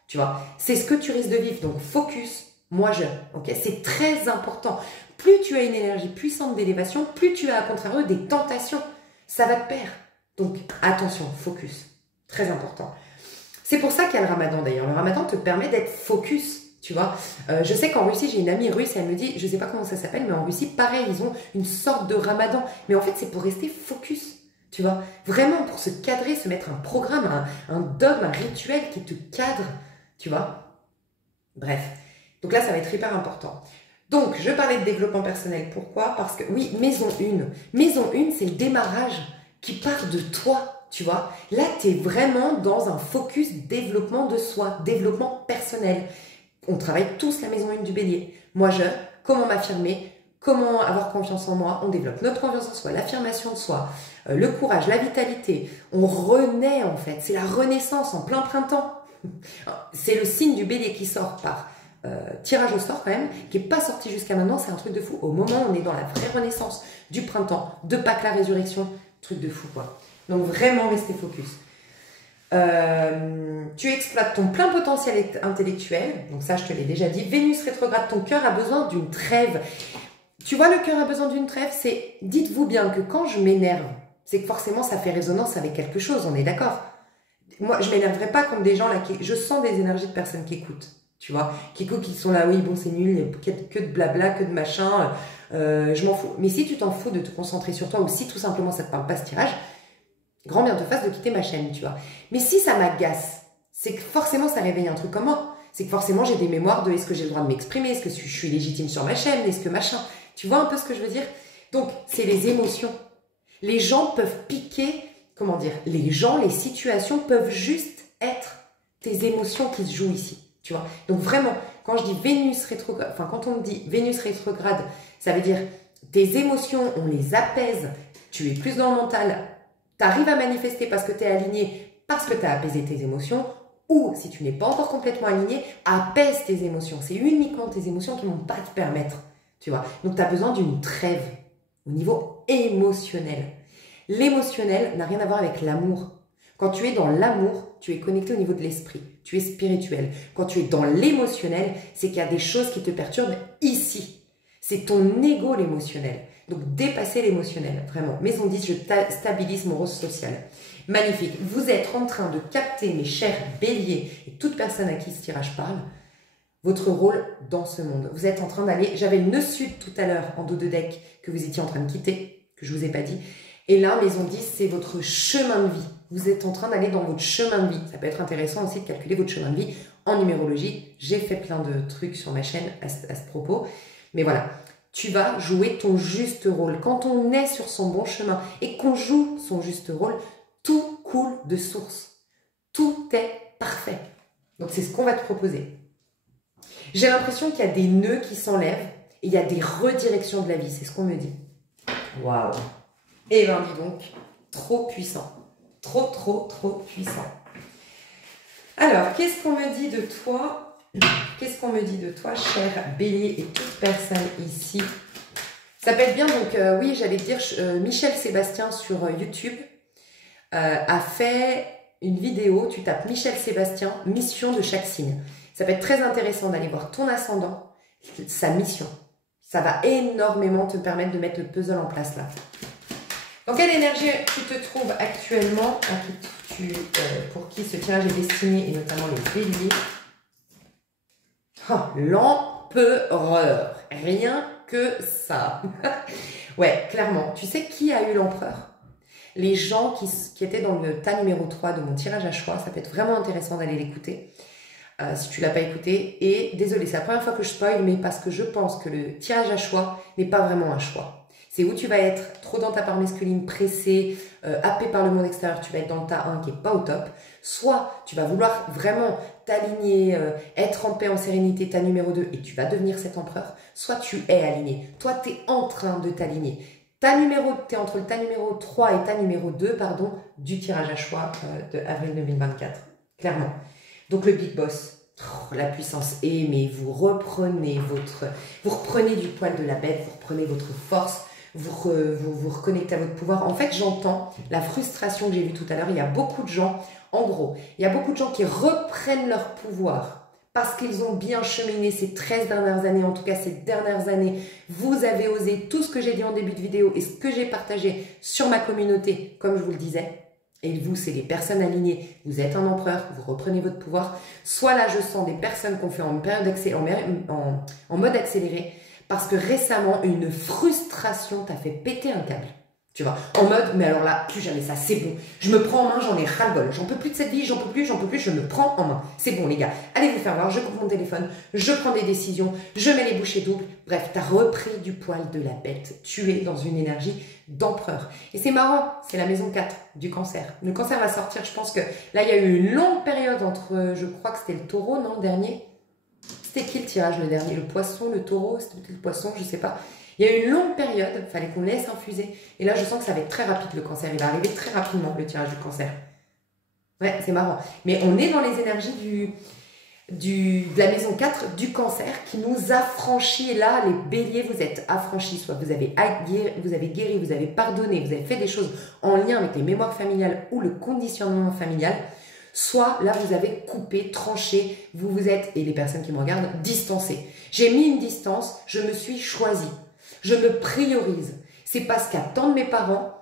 tu vois. C'est ce que tu risques de vivre, donc focus, ok. C'est très important. Plus tu as une énergie puissante d'élévation, plus tu as, à contrario, des tentations. Ça va de pair. Donc, attention, focus. Très important. C'est pour ça qu'il y a le ramadan d'ailleurs. Le ramadan te permet d'être focus, tu vois. Je sais qu'en Russie, j'ai une amie russe, elle me dit, je ne sais pas comment ça s'appelle, mais en Russie, pareil, ils ont une sorte de ramadan. Mais en fait, c'est pour rester focus, tu vois. Vraiment pour se cadrer, se mettre un programme, un dogme, un rituel qui te cadre, tu vois. Bref. Donc là, ça va être hyper important. Donc, je parlais de développement personnel. Pourquoi? Parce que, oui, maison 1. Maison 1, c'est le démarrage. qui part de toi, tu vois. Là, tu es vraiment dans un focus développement de soi, développement personnel. On travaille tous la maison 1 du bélier. Moi, comment m'affirmer, comment avoir confiance en moi. On développe notre confiance en soi, l'affirmation de soi, le courage, la vitalité. On renaît en fait, c'est la renaissance en plein printemps. C'est le signe du bélier qui sort par tirage au sort quand même, qui n'est pas sorti jusqu'à maintenant, c'est un truc de fou. Au moment où on est dans la vraie renaissance du printemps, de Pâques la résurrection, truc de fou quoi. Donc vraiment restez focus. Tu exploites ton plein potentiel intellectuel, donc ça je te l'ai déjà dit. Vénus rétrograde, ton cœur a besoin d'une trêve. Tu vois, le cœur a besoin d'une trêve, c'est, dites-vous bien que quand je m'énerve, c'est que forcément ça fait résonance avec quelque chose, on est d'accord. Moi je m'énerverai pas comme des gens là, je sens des énergies de personnes qui écoutent. Tu vois, qui sont là, oui, bon, c'est nul, il n'y a que de blabla, que de machin, je m'en fous. Mais si tu t'en fous de te concentrer sur toi, ou si tout simplement ça ne te parle pas ce tirage, grand bien te fasse de quitter ma chaîne, tu vois. Mais si ça m'agace, c'est que forcément ça réveille un truc comme moi. C'est que forcément j'ai des mémoires de est-ce que j'ai le droit de m'exprimer, est-ce que je suis légitime sur ma chaîne, est-ce que machin. Tu vois un peu ce que je veux dire? Donc, c'est les émotions. Les gens peuvent piquer, comment dire, les gens, les situations peuvent juste être tes émotions qui se jouent ici. Tu vois, donc vraiment, quand je dis Vénus rétrograde, enfin quand on me dit Vénus rétrograde, ça veut dire tes émotions, on les apaise, tu es plus dans le mental, tu arrives à manifester parce que tu es aligné, parce que tu as apaisé tes émotions, ou si tu n'es pas encore complètement aligné, apaise tes émotions. C'est uniquement tes émotions qui ne vont pas te permettre, tu vois. Donc tu as besoin d'une trêve au niveau émotionnel. L'émotionnel n'a rien à voir avec l'amour. Quand tu es dans l'amour, tu es connecté au niveau de l'esprit, tu es spirituel. Quand tu es dans l'émotionnel, c'est qu'il y a des choses qui te perturbent ici. C'est ton ego l'émotionnel. Donc dépasser l'émotionnel, vraiment. Maison 10, je stabilise mon rôle social. Magnifique. Vous êtes en train de capter, mes chers béliers, et toute personne à qui ce tirage parle, votre rôle dans ce monde. Vous êtes en train d'aller, j'avais le nœud sud tout à l'heure en dos de deck que vous étiez en train de quitter, que je ne vous ai pas dit. Et là, maison 10, c'est votre chemin de vie. Vous êtes en train d'aller dans votre chemin de vie. Ça peut être intéressant aussi de calculer votre chemin de vie en numérologie. J'ai fait plein de trucs sur ma chaîne à ce propos. Mais voilà, tu vas jouer ton juste rôle. Quand on est sur son bon chemin et qu'on joue son juste rôle, tout coule de source. Tout est parfait. Donc c'est ce qu'on va te proposer. J'ai l'impression qu'il y a des nœuds qui s'enlèvent et il y a des redirections de la vie. C'est ce qu'on me dit. Waouh! Eh bien, dis donc, trop puissant. Trop puissant. Alors, qu'est-ce qu'on me dit de toi? Qu'est-ce qu'on me dit de toi, cher bélier et toute personne ici? Ça peut être bien, donc oui, j'allais te dire, Michel Sébastien sur YouTube a fait une vidéo, tu tapes Michel Sébastien, mission de chaque signe. Ça peut être très intéressant d'aller voir ton ascendant, sa mission. Ça va énormément te permettre de mettre le puzzle en place là. Dans quelle énergie tu te trouves actuellement, pour qui ce tirage est destiné, et notamment les béliers? Oh, l'empereur, rien que ça. Ouais, clairement. Tu sais qui a eu l'empereur? Les gens qui étaient dans le tas numéro 3 de mon tirage à choix. Ça peut être vraiment intéressant d'aller l'écouter, si tu ne l'as pas écouté. Et désolé, c'est la première fois que je spoil, mais parce que je pense que le tirage à choix n'est pas vraiment un choix. C'est où tu vas être trop dans ta part masculine, pressé, happé par le monde extérieur, tu vas être dans le tas 1 qui n'est pas au top. Soit tu vas vouloir vraiment t'aligner, être en paix, en sérénité, ta numéro 2, et tu vas devenir cet empereur. Soit tu es aligné. Toi, tu es en train de t'aligner. Tu es entre le tas numéro 3 et ta numéro 2, pardon, du tirage à choix de avril 2024. Clairement. Donc le Big Boss. Oh, la puissance. Et mais vous reprenez du poil de la bête, vous reprenez votre force. Vous reconnectez à votre pouvoir. En fait, j'entends la frustration que j'ai vue tout à l'heure. Il y a beaucoup de gens, en gros, il y a beaucoup de gens qui reprennent leur pouvoir parce qu'ils ont bien cheminé ces 13 dernières années, en tout cas ces dernières années. Vous avez osé tout ce que j'ai dit en début de vidéo et ce que j'ai partagé sur ma communauté, comme je vous le disais. Et vous, c'est les personnes alignées. Vous êtes un empereur, vous reprenez votre pouvoir. Soit là, je sens des personnes qu'on fait en mode accéléré. Parce que récemment, une frustration t'a fait péter un câble. Tu vois, en mode, mais alors là, plus jamais ça, c'est bon. Je me prends en main, j'en ai ras-le-bol. J'en peux plus de cette vie, j'en peux plus, je me prends en main. C'est bon, les gars. Allez vous faire voir, je coupe mon téléphone, je prends des décisions, je mets les bouchées doubles. Bref, tu as repris du poil de la bête. Tu es dans une énergie d'empereur. Et c'est marrant, c'est la maison 4 du cancer. Le cancer va sortir, je pense que là, il y a eu une longue période entre, je crois que c'était le taureau, non, le dernier? C'était qui le tirage, le dernier? Le poisson, le taureau? C'était peut-être le poisson, je sais pas. Il y a eu une longue période, il fallait qu'on laisse infuser. Et là, je sens que ça va être très rapide, le cancer. Il va arriver très rapidement, le tirage du cancer. Ouais, c'est marrant. Mais on est dans les énergies de la maison 4 du cancer qui nous affranchit. Et là, les béliers, vous êtes affranchis. Soit vous avez guéri, vous avez pardonné, vous avez fait des choses en lien avec les mémoires familiales ou le conditionnement familial. Soit là, vous avez coupé, tranché, vous vous êtes, et les personnes qui me regardent, distancés. J'ai mis une distance, je me suis choisie. Je me priorise. C'est parce qu'attendent mes parents.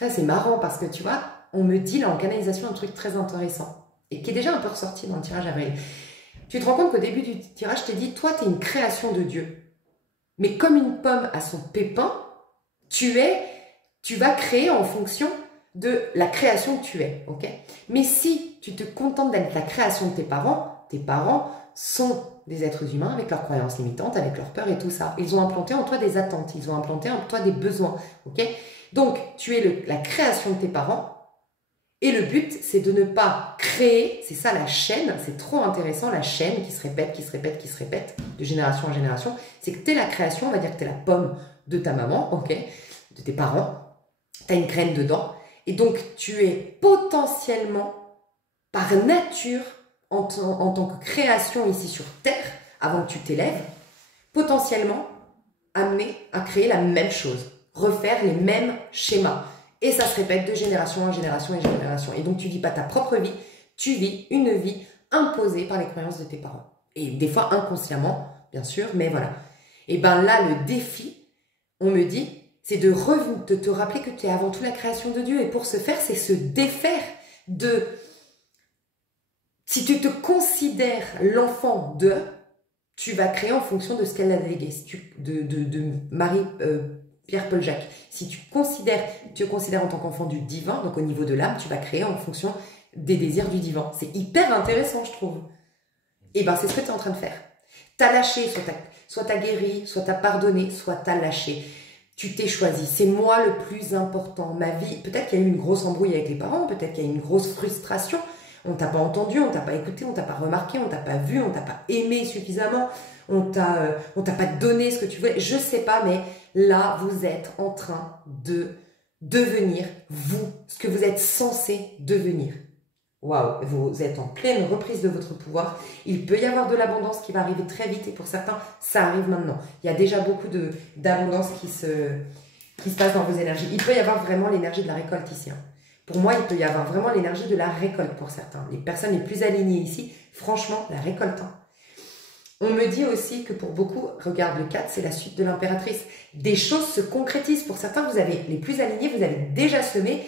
Là, c'est marrant parce que tu vois, on me dit là en canalisation un truc très intéressant et qui est déjà un peu ressorti dans le tirage avril. Tu te rends compte qu'au début du tirage, je t'ai dit, toi, tu es une création de Dieu. Mais comme une pomme à son pépin, tu vas créer en fonction de la création que tu es. Ok? Mais si tu te contentes d'être la création de tes parents sont des êtres humains avec leurs croyances limitantes, avec leurs peurs et tout ça. Ils ont implanté en toi des attentes, ils ont implanté en toi des besoins. Ok? Donc, tu es la création de tes parents et le but, c'est de ne pas créer, c'est ça la chaîne, c'est trop intéressant, la chaîne qui se répète, qui se répète, qui se répète de génération en génération, c'est que tu es la création, on va dire que tu es la pomme de ta maman, ok, de tes parents, tu as une graine dedans et donc tu es potentiellement, par nature, en tant que création ici sur Terre, avant que tu t'élèves, potentiellement amené à créer la même chose, refaire les mêmes schémas. Et ça se répète de génération en génération et génération. Et donc tu ne vis pas ta propre vie, tu vis une vie imposée par les croyances de tes parents. Et des fois inconsciemment, bien sûr, mais voilà. Et bien là, le défi, on me dit, c'est de te rappeler que tu es avant tout la création de Dieu. Et pour ce faire, c'est se défaire de... Si tu te considères l'enfant de, tu vas créer en fonction de ce qu'elle a légué. De Marie-Pierre-Paul Jacques. Si tu te considères en tant qu'enfant du divin, donc au niveau de l'âme, tu vas créer en fonction des désirs du divin. C'est hyper intéressant, je trouve. Et bien, c'est ce que tu es en train de faire. T'as lâché, soit t'as guéri, soit t'as pardonné, soit t'as lâché. Tu t'es choisi. C'est moi le plus important. Ma vie, peut-être qu'il y a eu une grosse embrouille avec les parents, peut-être qu'il y a eu une grosse frustration. On t'a pas entendu, on t'a pas écouté, on t'a pas remarqué, on t'a pas vu, on t'a pas aimé suffisamment, on t'a pas donné ce que tu voulais. Je sais pas, mais là, vous êtes en train de devenir vous, ce que vous êtes censé devenir. Waouh, vous êtes en pleine reprise de votre pouvoir. Il peut y avoir de l'abondance qui va arriver très vite et pour certains, ça arrive maintenant. Il y a déjà beaucoup d'abondance qui se passe dans vos énergies. Il peut y avoir vraiment l'énergie de la récolte ici. Pour moi, il peut y avoir vraiment l'énergie de la récolte pour certains. Les personnes les plus alignées ici, franchement, la récolte. On me dit aussi que pour beaucoup, regarde le 4, c'est la suite de l'impératrice. Des choses se concrétisent. Pour certains, les plus alignés, vous avez déjà semé,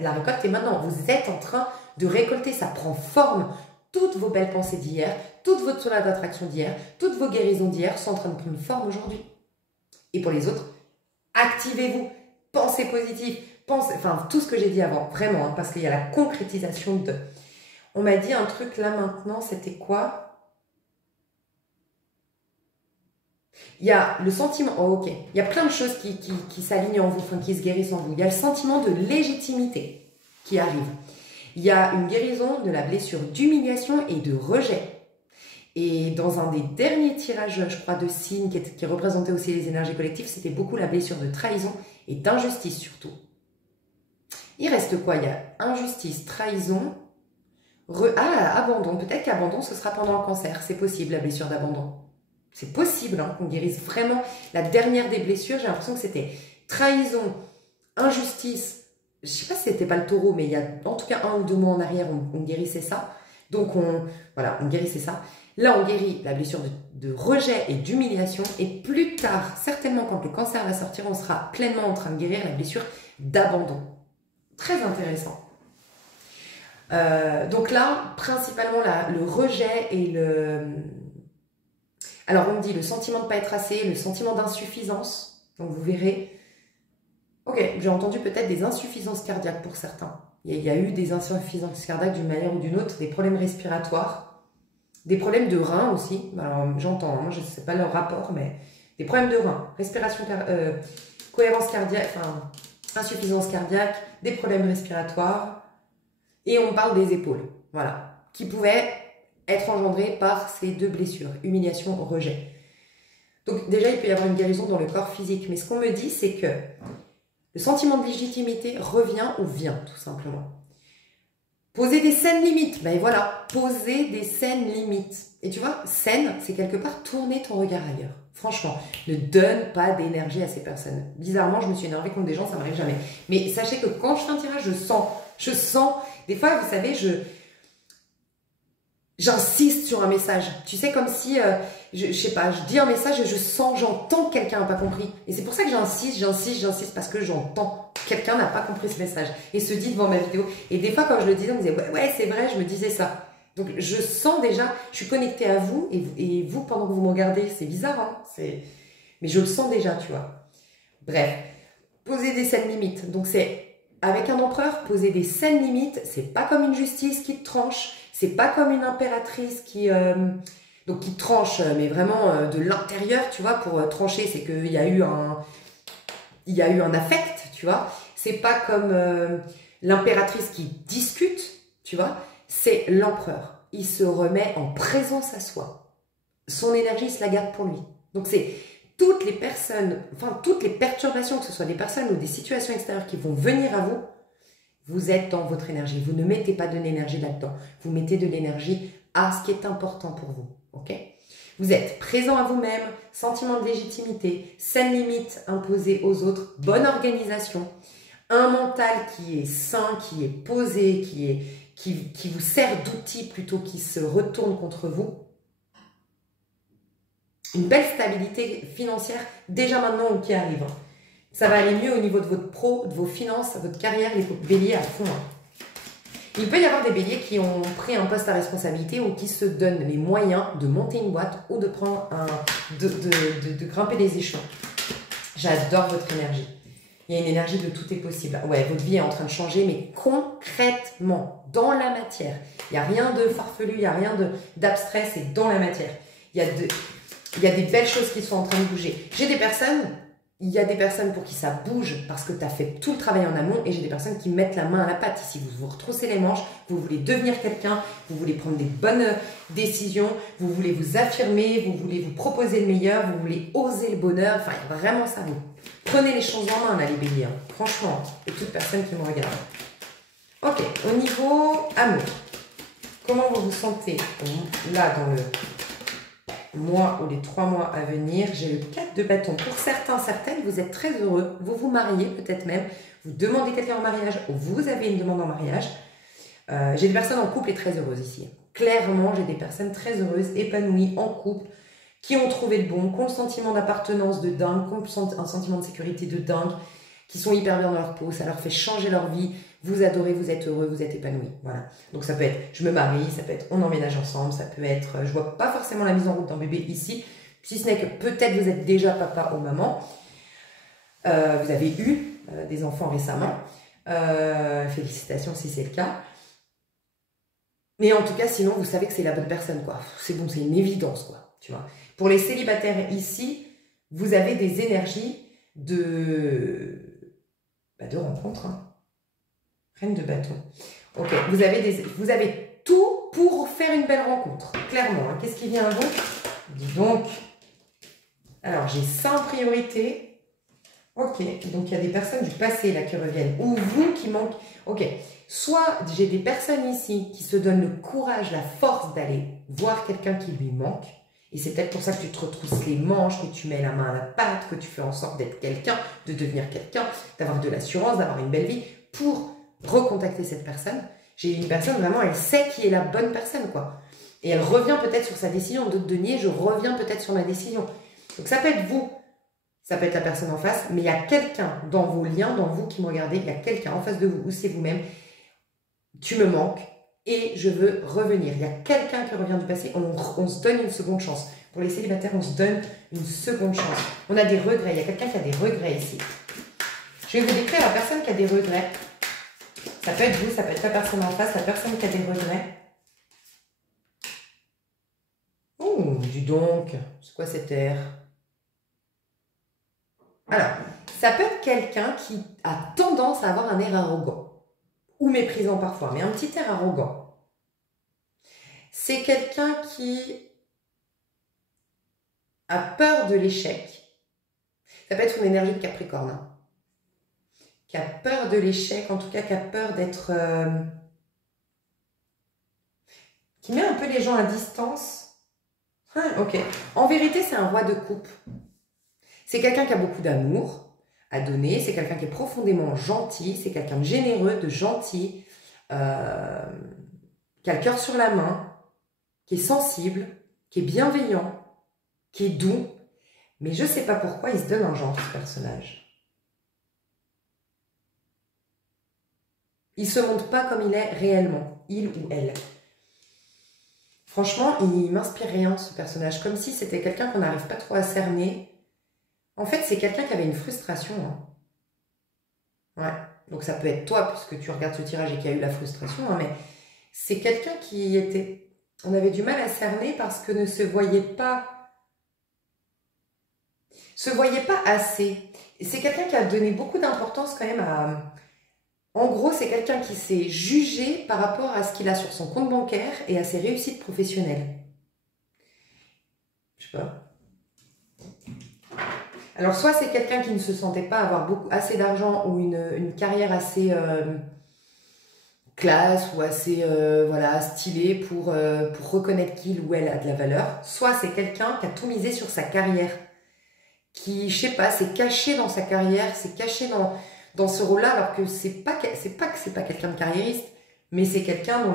la récolte est maintenant. Vous êtes en train de récolter, ça prend forme. Toutes vos belles pensées d'hier, toute votre loi d'attraction d'hier, toutes vos guérisons d'hier sont en train de prendre forme aujourd'hui. Et pour les autres, activez-vous, pensez positif. Enfin, tout ce que j'ai dit avant, vraiment, parce qu'il y a la concrétisation de... On m'a dit un truc là maintenant, c'était quoi? Il y a le sentiment... Oh, ok. Il y a plein de choses qui s'alignent en vous, enfin, qui se guérissent en vous. Il y a le sentiment de légitimité qui arrive. Il y a une guérison de la blessure d'humiliation et de rejet. Et dans un des derniers tirages, je crois, de signes qui représentait aussi les énergies collectives, c'était beaucoup la blessure de trahison et d'injustice surtout. Il reste quoi? Il y a injustice, trahison, abandon. Peut-être qu'abandon, ce sera pendant le cancer. C'est possible, la blessure d'abandon. C'est possible hein, qu'on guérisse vraiment. La dernière des blessures, j'ai l'impression que c'était trahison, injustice. Je ne sais pas si c'était pas le taureau, mais il y a en tout cas 1 ou 2 mois en arrière, on guérissait ça. Donc, voilà, on guérissait ça. Là, on guérit la blessure de rejet et d'humiliation. Et plus tard, certainement quand le cancer va sortir, on sera pleinement en train de guérir la blessure d'abandon. Très intéressant. Donc là, principalement le rejet et le... Alors on me dit le sentiment de ne pas être assez, le sentiment d'insuffisance. Donc vous verrez, Ok, j'ai entendu peut-être des insuffisances cardiaques pour certains. Il y a eu des insuffisances cardiaques d'une manière ou d'une autre, des problèmes respiratoires, des problèmes de reins aussi. Alors j'entends, moi je ne sais pas leur rapport, mais des problèmes de reins, respiration, cohérence cardiaque, enfin insuffisance cardiaque, des problèmes respiratoires, et on parle des épaules, voilà, qui pouvaient être engendrés par ces deux blessures, humiliation, rejet. Donc déjà, il peut y avoir une guérison dans le corps physique, mais ce qu'on me dit, c'est que le sentiment de légitimité revient ou vient, tout simplement. Poser des saines limites, ben voilà, poser des saines limites. Et tu vois, saine, c'est quelque part tourner ton regard ailleurs. Franchement, ne donne pas d'énergie à ces personnes. Bizarrement, je me suis énervée contre des gens, ça m'arrive jamais. Mais sachez que quand je fais un tirage, je sens, des fois, vous savez, j'insiste sur un message. Tu sais, comme si, je sais pas, je dis un message et je sens, j'entends que quelqu'un n'a pas compris. Et c'est pour ça que j'insiste, parce que j'entends. Quelqu'un n'a pas compris ce message et se dit devant ma vidéo. Et des fois, quand je le disais, on me disait, ouais, c'est vrai, je me disais ça. Donc, je sens déjà, je suis connectée à vous et vous, pendant que vous me regardez, c'est bizarre, hein, mais je le sens déjà, tu vois. Bref, poser des saines limites. Donc, c'est avec un empereur, poser des saines limites, c'est pas comme une justice qui te tranche, c'est pas comme une impératrice qui tranche, mais vraiment de l'intérieur, tu vois, pour trancher, c'est qu'il y a eu un affect, tu vois. C'est pas comme l'impératrice qui discute, tu vois. C'est l'empereur. Il se remet en présence à soi. Son énergie, il se la garde pour lui. Donc c'est toutes les personnes, enfin toutes les perturbations, que ce soit des personnes ou des situations extérieures qui vont venir à vous, vous êtes dans votre énergie. Vous ne mettez pas de l'énergie là-dedans. Vous mettez de l'énergie à ce qui est important pour vous. Ok ? Vous êtes présent à vous-même, sentiment de légitimité, saine limite imposée aux autres, bonne organisation, un mental qui est sain, qui est posé, qui vous sert d'outil plutôt qu'il se retourne contre vous. Une belle stabilité financière déjà maintenant ou qui arrive. Ça va aller mieux au niveau de votre pro, de vos finances, votre carrière, les béliers à fond. Il peut y avoir des béliers qui ont pris un poste à responsabilité ou qui se donnent les moyens de monter une boîte ou de prendre de grimper des échelons. J'adore votre énergie. Il y a une énergie de tout est possible. Ouais, votre vie est en train de changer, mais concrètement, dans la matière. Il n'y a rien de farfelu, il n'y a rien d'abstrait, c'est dans la matière. Il y a des belles choses qui sont en train de bouger. Il y a des personnes pour qui ça bouge parce que tu as fait tout le travail en amont et j'ai des personnes qui mettent la main à la pâte. Ici, vous vous retroussez les manches, vous voulez devenir quelqu'un, vous voulez prendre des bonnes décisions, vous voulez vous affirmer, vous voulez vous proposer le meilleur, vous voulez oser le bonheur. Enfin, il y a vraiment ça. Vous prenez les choses en main, là, les béliers. Hein. Franchement, et toute personne qui me regarde. Ok, au niveau amour, comment vous vous sentez là dans le mois ou les 3 mois à venir? J'ai le 4 de bâton. Pour certains, certaines, vous êtes très heureux. Vous vous mariez peut-être même. Vous demandez quelqu'un en mariage ou vous avez une demande en mariage. J'ai des personnes en couple et très heureuses ici. Clairement, j'ai des personnes très heureuses, épanouies, en couple, qui ont trouvé le bon, qui ont le sentiment d'appartenance de dingue, qui ont un sentiment de sécurité de dingue, qui sont hyper bien dans leur peau. Ça leur fait changer leur vie. Vous adorez, vous êtes heureux, vous êtes épanoui. Voilà. Donc ça peut être je me marie, ça peut être on emménage ensemble, ça peut être je vois pas forcément la mise en route d'un bébé ici, si ce n'est que peut-être vous êtes déjà papa ou maman. Vous avez eu des enfants récemment. Félicitations si c'est le cas. Mais en tout cas, sinon, vous savez que c'est la bonne personne, quoi. C'est bon, c'est une évidence, quoi. Tu vois. Pour les célibataires ici, vous avez des énergies de rencontre, hein. Reine de bâton. Ok, vous avez tout pour faire une belle rencontre. Clairement, hein. Qu'est-ce qui vient à vous? Dis donc. Alors, j'ai ça en priorité. Ok, donc il y a des personnes du passé là qui reviennent. Ou vous qui manquent. Ok, soit j'ai des personnes ici qui se donnent le courage, la force d'aller voir quelqu'un qui lui manque. Et c'est peut-être pour ça que tu te retrousses les manches, que tu mets la main à la pâte, que tu fais en sorte d'être quelqu'un, de devenir quelqu'un, d'avoir de l'assurance, d'avoir une belle vie pour recontacter cette personne. J'ai une personne, vraiment, elle sait qui est la bonne personne, quoi. Et elle revient peut-être sur sa décision. D'autres de nier, je reviens peut-être sur ma décision. Donc ça peut être vous, ça peut être la personne en face, mais il y a quelqu'un dans vos liens, dans vous qui me regardez, il y a quelqu'un en face de vous, ou c'est vous-même. Tu me manques et je veux revenir. Il y a quelqu'un qui revient du passé, on se donne une seconde chance. Pour les célibataires, on se donne une seconde chance. On a des regrets, il y a quelqu'un qui a des regrets ici. Je Je vais vous décrire la personne qui a des regrets. Ça peut être vous, ça peut être la personne en face, la personne qui a des regrets. Ouh, dis donc, c'est quoi cet air? Alors, ça peut être quelqu'un qui a tendance à avoir un air arrogant, ou méprisant parfois, mais un petit air arrogant. C'est quelqu'un qui a peur de l'échec. Ça peut être une énergie de Capricorne, hein, qui a peur de l'échec, en tout cas qui a peur d'être... qui met un peu les gens à distance. Ah, ok. En vérité, c'est un roi de coupe. C'est quelqu'un qui a beaucoup d'amour à donner, c'est quelqu'un qui est profondément gentil, c'est quelqu'un de généreux, de gentil, qui a le cœur sur la main, qui est sensible, qui est bienveillant, qui est doux. Mais je ne sais pas pourquoi il se donne un genre, ce personnage. Il ne se montre pas comme il est réellement, il ou elle. Franchement, il m'inspire rien, ce personnage. Comme si c'était quelqu'un qu'on n'arrive pas trop à cerner. En fait, c'est quelqu'un qui avait une frustration. Hein. Ouais. Donc ça peut être toi, puisque tu regardes ce tirage et qu'il y a eu la frustration. Hein, mais c'est quelqu'un qui était... On avait du mal à cerner parce que ne se voyait pas assez. C'est quelqu'un qui a donné beaucoup d'importance quand même à... En gros, c'est quelqu'un qui s'est jugé par rapport à ce qu'il a sur son compte bancaire et à ses réussites professionnelles. Je sais pas. Alors, soit c'est quelqu'un qui ne se sentait pas avoir assez d'argent ou une carrière assez classe ou assez voilà, stylée pour reconnaître qu'il ou elle a de la valeur. Soit c'est quelqu'un qui a tout misé sur sa carrière, qui, je sais pas, s'est caché dans sa carrière, s'est caché dans ce rôle-là, alors que c'est pas que c'est pas quelqu'un de carriériste, mais c'est quelqu'un dont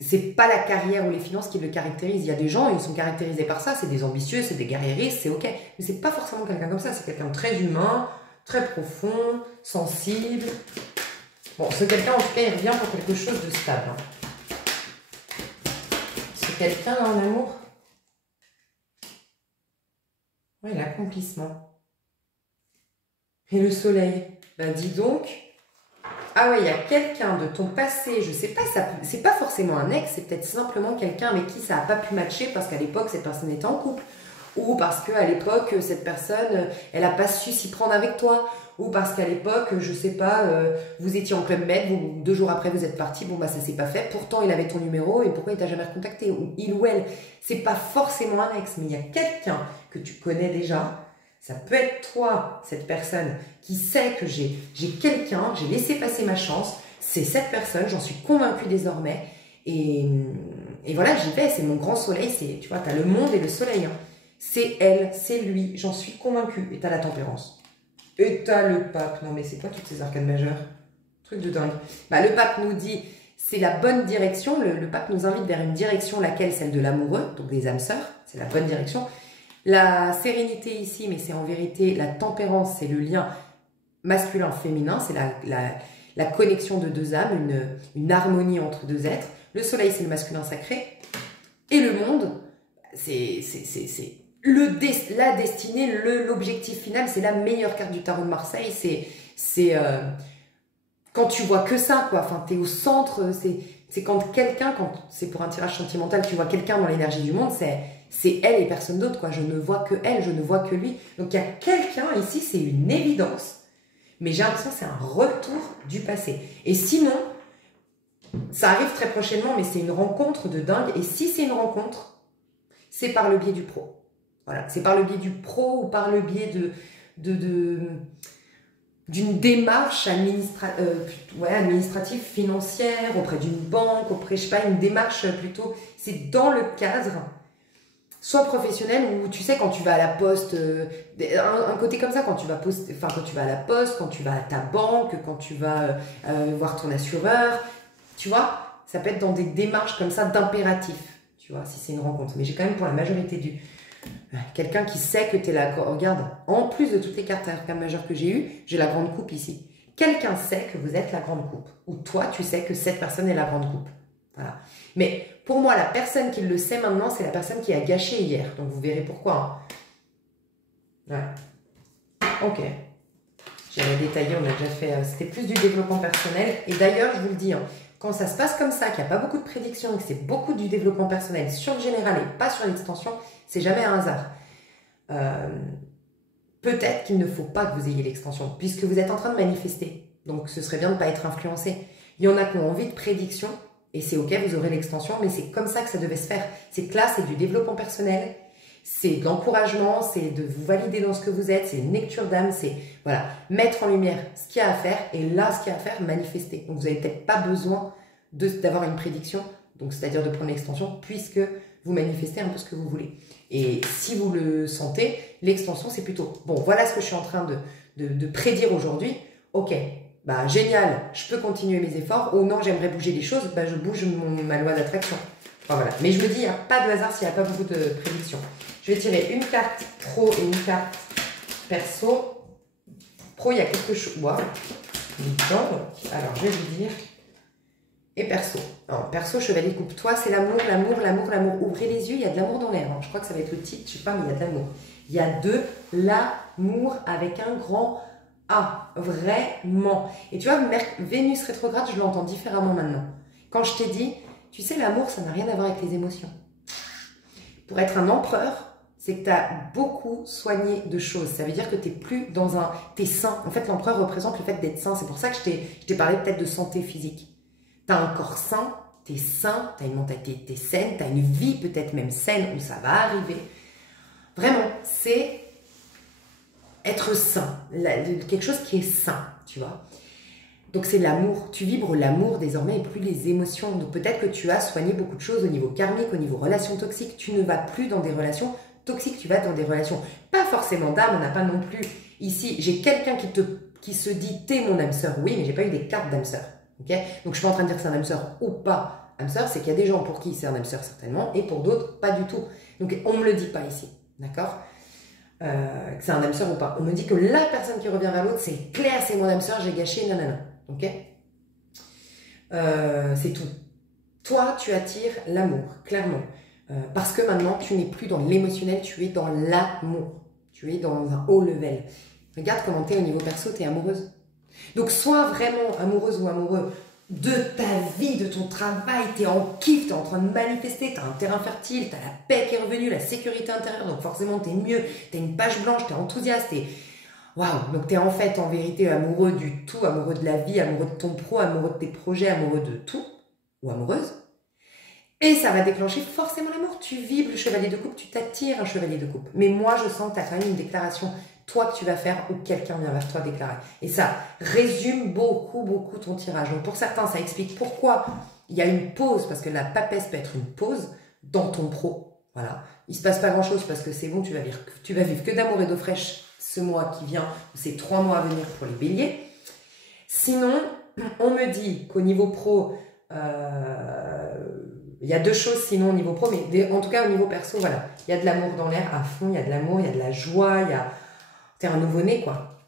c'est pas la carrière ou les finances qui le caractérisent. Il y a des gens, ils sont caractérisés par ça, c'est des ambitieux, c'est des guerrieristes, c'est ok. Mais c'est pas forcément quelqu'un comme ça, c'est quelqu'un de très humain, très profond, sensible. Bon, ce quelqu'un, en tout cas, il revient pour quelque chose de stable. Ce quelqu'un, là, en amour, oui, l'accomplissement. Et le soleil, ben dis donc, ah ouais, il y a quelqu'un de ton passé, je sais pas, c'est pas forcément un ex, c'est peut-être simplement quelqu'un avec qui ça n'a pas pu matcher parce qu'à l'époque, cette personne était en couple, ou parce qu'à l'époque, cette personne, elle n'a pas su s'y prendre avec toi, ou parce qu'à l'époque, je sais pas, vous étiez en Club Med, 2 jours après, vous êtes partis, bon bah ça s'est pas fait, pourtant il avait ton numéro, et pourquoi il t'a jamais recontacté, ou il ou elle, c'est pas forcément un ex, mais il y a quelqu'un que tu connais déjà. Ça peut être toi, cette personne, qui sait que j'ai quelqu'un, j'ai laissé passer ma chance. C'est cette personne, j'en suis convaincue désormais. Et voilà, j'y vais, c'est mon grand soleil. Tu vois, tu as le monde et le soleil. Hein. C'est elle, c'est lui, j'en suis convaincue. Et tu as la tempérance. Et tu as le pape. Non mais c'est quoi toutes ces arcanes majeures? Truc de dingue. Bah, le pape nous dit, c'est la bonne direction. Le pape nous invite vers une direction, laquelle celle de l'amoureux, donc des âmes sœurs. C'est la bonne direction. La sérénité ici, mais c'est en vérité la tempérance, c'est le lien masculin-féminin, c'est la connexion de 2 âmes, une harmonie entre 2 êtres. Le soleil, c'est le masculin sacré. Et le monde, c'est la destinée, l'objectif final, c'est la meilleure carte du tarot de Marseille. C'est quand tu vois que ça, quoi. Enfin, t'es au centre, c'est quand quelqu'un, quand c'est pour un tirage sentimental, tu vois quelqu'un dans l'énergie du monde, c'est elle et personne d'autre, quoi. Je ne vois que elle, je ne vois que lui. Donc, il y a quelqu'un ici, c'est une évidence. Mais j'ai l'impression que c'est un retour du passé. Et sinon, ça arrive très prochainement, mais c'est une rencontre de dingue. Et si c'est une rencontre, c'est par le biais du pro. Voilà, c'est par le biais du pro ou par le biais d'une démarche administrative, financière, auprès d'une banque, auprès, je sais pas, une démarche plutôt, c'est dans le cadre, soit professionnel, ou tu sais, quand tu vas à la poste, un côté comme ça, quand tu vas quand tu vas à la poste, quand tu vas à ta banque, quand tu vas voir ton assureur, tu vois, ça peut être dans des démarches comme ça d'impératif, tu vois, si c'est une rencontre. Mais j'ai quand même pour la majorité quelqu'un qui sait que tu es là. Regarde, en plus de toutes les cartes arcanes majeures que j'ai eues, j'ai la grande coupe ici. Quelqu'un sait que vous êtes la grande coupe. Ou toi, tu sais que cette personne est la grande coupe. Voilà. Mais pour moi, la personne qui le sait maintenant, c'est la personne qui a gâché hier. Donc vous verrez pourquoi. Hein. Ouais. Ok. J'avais détaillé, on a déjà fait, c'était plus du développement personnel. Et d'ailleurs, je vous le dis, hein, quand ça se passe comme ça, qu'il n'y a pas beaucoup de prédictions, que c'est beaucoup du développement personnel sur le général et pas sur l'extension, c'est jamais un hasard. Peut-être qu'il ne faut pas que vous ayez l'extension, puisque vous êtes en train de manifester. Donc, ce serait bien de ne pas être influencé. Il y en a qui ont envie de prédiction, et c'est ok, vous aurez l'extension, mais c'est comme ça que ça devait se faire. C'est que là, c'est du développement personnel, c'est de l'encouragement, c'est de vous valider dans ce que vous êtes, c'est une lecture d'âme, c'est voilà, mettre en lumière ce qu'il y a à faire, et là, ce qu'il y a à faire, manifester. Donc, vous n'avez peut-être pas besoin d'avoir une prédiction, donc c'est-à-dire de prendre l'extension, puisque vous manifestez un peu ce que vous voulez. Et si vous le sentez, l'extension, c'est plutôt, bon, voilà ce que je suis en train de prédire aujourd'hui, ok, bah génial, je peux continuer mes efforts, ou non, j'aimerais bouger les choses, bah je bouge ma loi d'attraction. Enfin, voilà. Mais je me dis, il n'y a pas de hasard s'il n'y a pas beaucoup de prédictions. Je vais tirer une carte pro et une carte perso. Pro, il y a quelque chose. Waouh, alors, je vais vous dire. Et perso. Alors, perso, chevalier de coupe. Toi, c'est l'amour, l'amour, l'amour, l'amour. Ouvrez les yeux, il y a de l'amour dans l'air. Je crois que ça va être le titre, je ne sais pas, mais il y a de l'amour. Il y a de l'amour avec un grand A. Vraiment. Et tu vois, Vénus rétrograde, je l'entends différemment maintenant. Quand je t'ai dit, tu sais, l'amour, ça n'a rien à voir avec les émotions. Pour être un empereur, c'est que tu as beaucoup soigné de choses. Ça veut dire que tu n'es plus dans un... Tu es sain. En fait, l'empereur représente le fait d'être sain. C'est pour ça que je t'ai parlé peut-être de santé physique. Tu as un corps sain, tu es sain, tu as une mentalité, tu es saine, tu as une vie peut-être même saine où ça va arriver. Vraiment, c'est être sain. Quelque chose qui est sain, tu vois. Donc c'est l'amour, tu vibres l'amour désormais et plus les émotions. Donc peut-être que tu as soigné beaucoup de choses au niveau karmique, au niveau relations toxiques. Tu ne vas plus dans des relations toxiques, tu vas dans des relations pas forcément d'âme, on n'a pas non plus ici. J'ai quelqu'un qui se dit t'es mon âme sœur, oui, mais j'ai pas eu des cartes d'âme sœur. Okay, donc je suis pas en train de dire que c'est un âme sœur ou pas âme sœur, c'est qu'il y a des gens pour qui c'est un âme sœur certainement et pour d'autres pas du tout. Donc on me le dit pas ici, d'accord? Que c'est un âme sœur ou pas. On me dit que la personne qui revient vers l'autre, c'est clair, c'est mon âme sœur, j'ai gâché, nanana. Ok, c'est tout. Toi, tu attires l'amour, clairement. Parce que maintenant, tu n'es plus dans l'émotionnel, tu es dans l'amour. Tu es dans un haut level. Regarde comment tu es au niveau perso, tu es amoureuse. Donc, sois vraiment amoureuse ou amoureux de ta vie, de ton travail, tu es en kiff, tu es en train de manifester, tu as un terrain fertile, tu as la paix qui est revenue, la sécurité intérieure, donc forcément, tu es mieux, tu as une page blanche, tu es enthousiaste, tu es... Waouh, donc tu es en fait, en vérité, amoureux du tout, amoureux de la vie, amoureux de ton pro, amoureux de tes projets, amoureux de tout, ou amoureuse. Et ça va déclencher forcément l'amour. Tu vibres le chevalier de coupe, tu t'attires un chevalier de coupe. Mais moi, je sens que tu as quand même une déclaration, toi, que tu vas faire ou quelqu'un vient vers toi déclarer. Et ça résume beaucoup, beaucoup ton tirage. Donc pour certains, ça explique pourquoi il y a une pause, parce que la papesse peut être une pause dans ton pro. Voilà. Il ne se passe pas grand-chose parce que c'est bon, tu vas vivre que d'amour et d'eau fraîche ce mois qui vient, ou ces 3 mois à venir pour les béliers. Sinon, on me dit qu'au niveau pro, il y a 2 choses sinon au niveau pro, mais en tout cas au niveau perso, voilà, il y a de l'amour dans l'air à fond, il y a de l'amour, il y a de la joie, t'es un nouveau-né, quoi.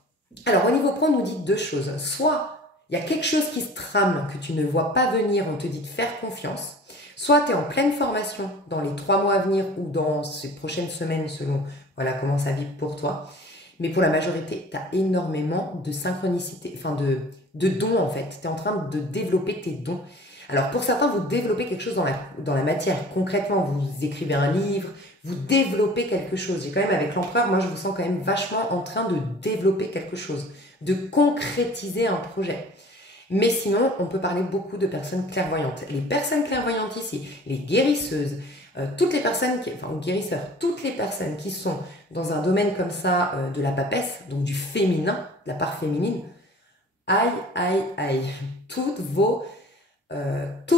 Alors au niveau pro, on nous dit 2 choses. Soit il y a quelque chose qui se trame, que tu ne vois pas venir, on te dit de faire confiance. Soit tu es en pleine formation dans les 3 mois à venir ou dans ces prochaines semaines, selon voilà, comment ça vibre pour toi. Mais pour la majorité, tu as énormément de synchronicité, enfin de dons en fait. Tu es en train de développer tes dons. Alors pour certains, vous développez quelque chose dans la matière. Concrètement, vous écrivez un livre, vous développez quelque chose. J'ai quand même avec l'empereur, moi je vous sens quand même vachement en train de développer quelque chose, de concrétiser un projet. Mais sinon, on peut parler beaucoup de personnes clairvoyantes. Les personnes clairvoyantes ici, les guérisseuses, toutes les personnes, ou guérisseurs, toutes les personnes qui sont dans un domaine comme ça, de la papesse, donc du féminin, de la part féminine, aïe, aïe, aïe, tout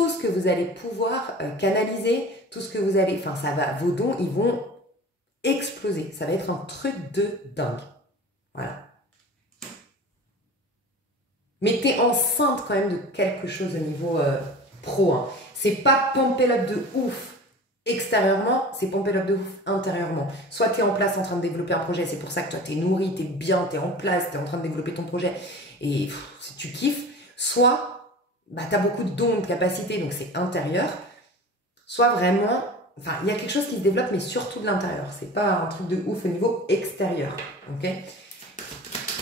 ce que vous allez pouvoir canaliser, tout ce que vous allez, enfin ça va, vos dons, ils vont exploser. Ça va être un truc de dingue. Voilà. Mais tu es enceinte quand même de quelque chose au niveau pro. Hein. C'est pas pompé up de ouf extérieurement, c'est pompé up de ouf intérieurement. Soit tu es en place en train de développer un projet, c'est pour ça que toi tu es nourri, tu es bien, tu es en place, tu es en train de développer ton projet et tu kiffes. Soit bah, tu as beaucoup de dons, de capacités, donc c'est intérieur. Soit vraiment, enfin il y a quelque chose qui se développe mais surtout de l'intérieur. C'est pas un truc de ouf au niveau extérieur. Ok ?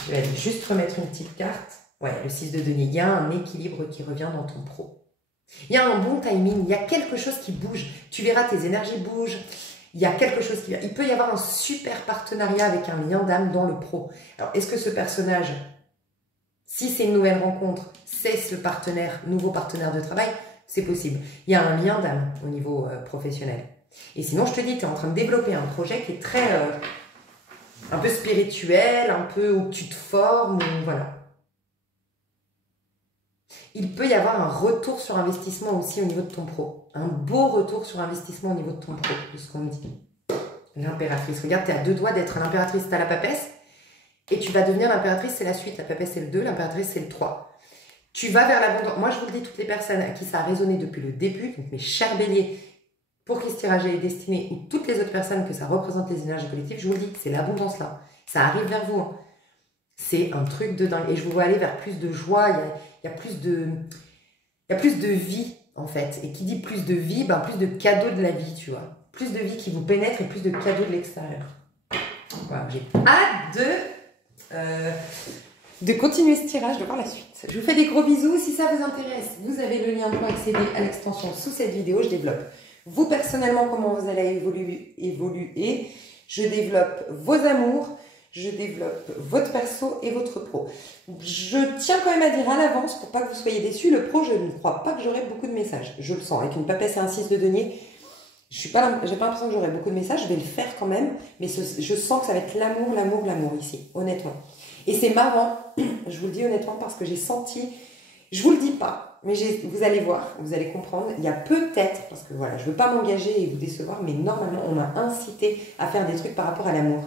Je vais aller juste remettre une petite carte. Ouais, le 6 de denier, il y a un équilibre qui revient dans ton pro. Il y a un bon timing, il y a quelque chose qui bouge. Tu verras, tes énergies bougent. Il y a quelque chose qui vient. Il peut y avoir un super partenariat avec un lien d'âme dans le pro. Alors, est-ce que ce personnage, si c'est une nouvelle rencontre, c'est ce partenaire, nouveau partenaire de travail? C'est possible. Il y a un lien d'âme au niveau professionnel. Et sinon, je te dis, tu es en train de développer un projet qui est très... un peu spirituel, un peu où tu te formes, voilà. Il peut y avoir un retour sur investissement aussi au niveau de ton pro. Un beau retour sur investissement au niveau de ton pro, de ce qu'on me dit. L'impératrice. Regarde, tu es à 2 doigts d'être l'impératrice, tu as la papesse. Et tu vas devenir l'impératrice, c'est la suite. La papesse, c'est le 2, l'impératrice, c'est le 3. Tu vas vers l'abondance. Moi, je vous le dis, toutes les personnes à qui ça a résonné depuis le début, donc mes chers béliers, pour qui ce tirage est destiné, ou toutes les autres personnes que ça représente les énergies collectives, je vous le dis, c'est l'abondance là. Ça arrive vers vous. Hein. C'est un truc de dingue. Et je vous vois aller vers plus de joie, il y a plus de vie, en fait. Et qui dit plus de vie, ben plus de cadeaux de la vie, tu vois. Plus de vie qui vous pénètre et plus de cadeaux de l'extérieur. Voilà, j'ai hâte de continuer ce tirage, de voir la suite. Je vous fais des gros bisous. Si ça vous intéresse, vous avez le lien pour accéder à l'extension sous cette vidéo. Je développe vous personnellement comment vous allez évoluer. Je développe vos amours. Je développe votre perso et votre pro. Je tiens quand même à dire à l'avance, pour pas que vous soyez déçus, le pro, je ne crois pas que j'aurai beaucoup de messages. Je le sens. Avec une papesse et un 6 de denier, j'ai pas l'impression que j'aurai beaucoup de messages. Je vais le faire quand même, mais je sens que ça va être l'amour ici, honnêtement. Et c'est marrant, je vous le dis honnêtement, parce que j'ai senti, je vous le dis pas, mais vous allez voir, vous allez comprendre, il y a peut-être, parce que voilà, je veux pas m'engager et vous décevoir, mais normalement, on m'a incité à faire des trucs par rapport à l'amour.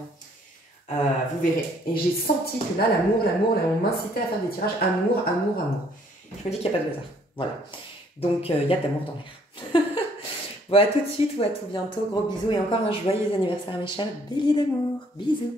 Vous verrez. Et j'ai senti que là, l'amour, on m'incitait à faire des tirages amour. Je me dis qu'il n'y a pas de hasard. Voilà. Donc, il y a de l'amour dans l'air. Bon, à tout de suite ou à tout bientôt. Gros bisous et encore un joyeux anniversaire à mes chers béliers d'amour. Bisous.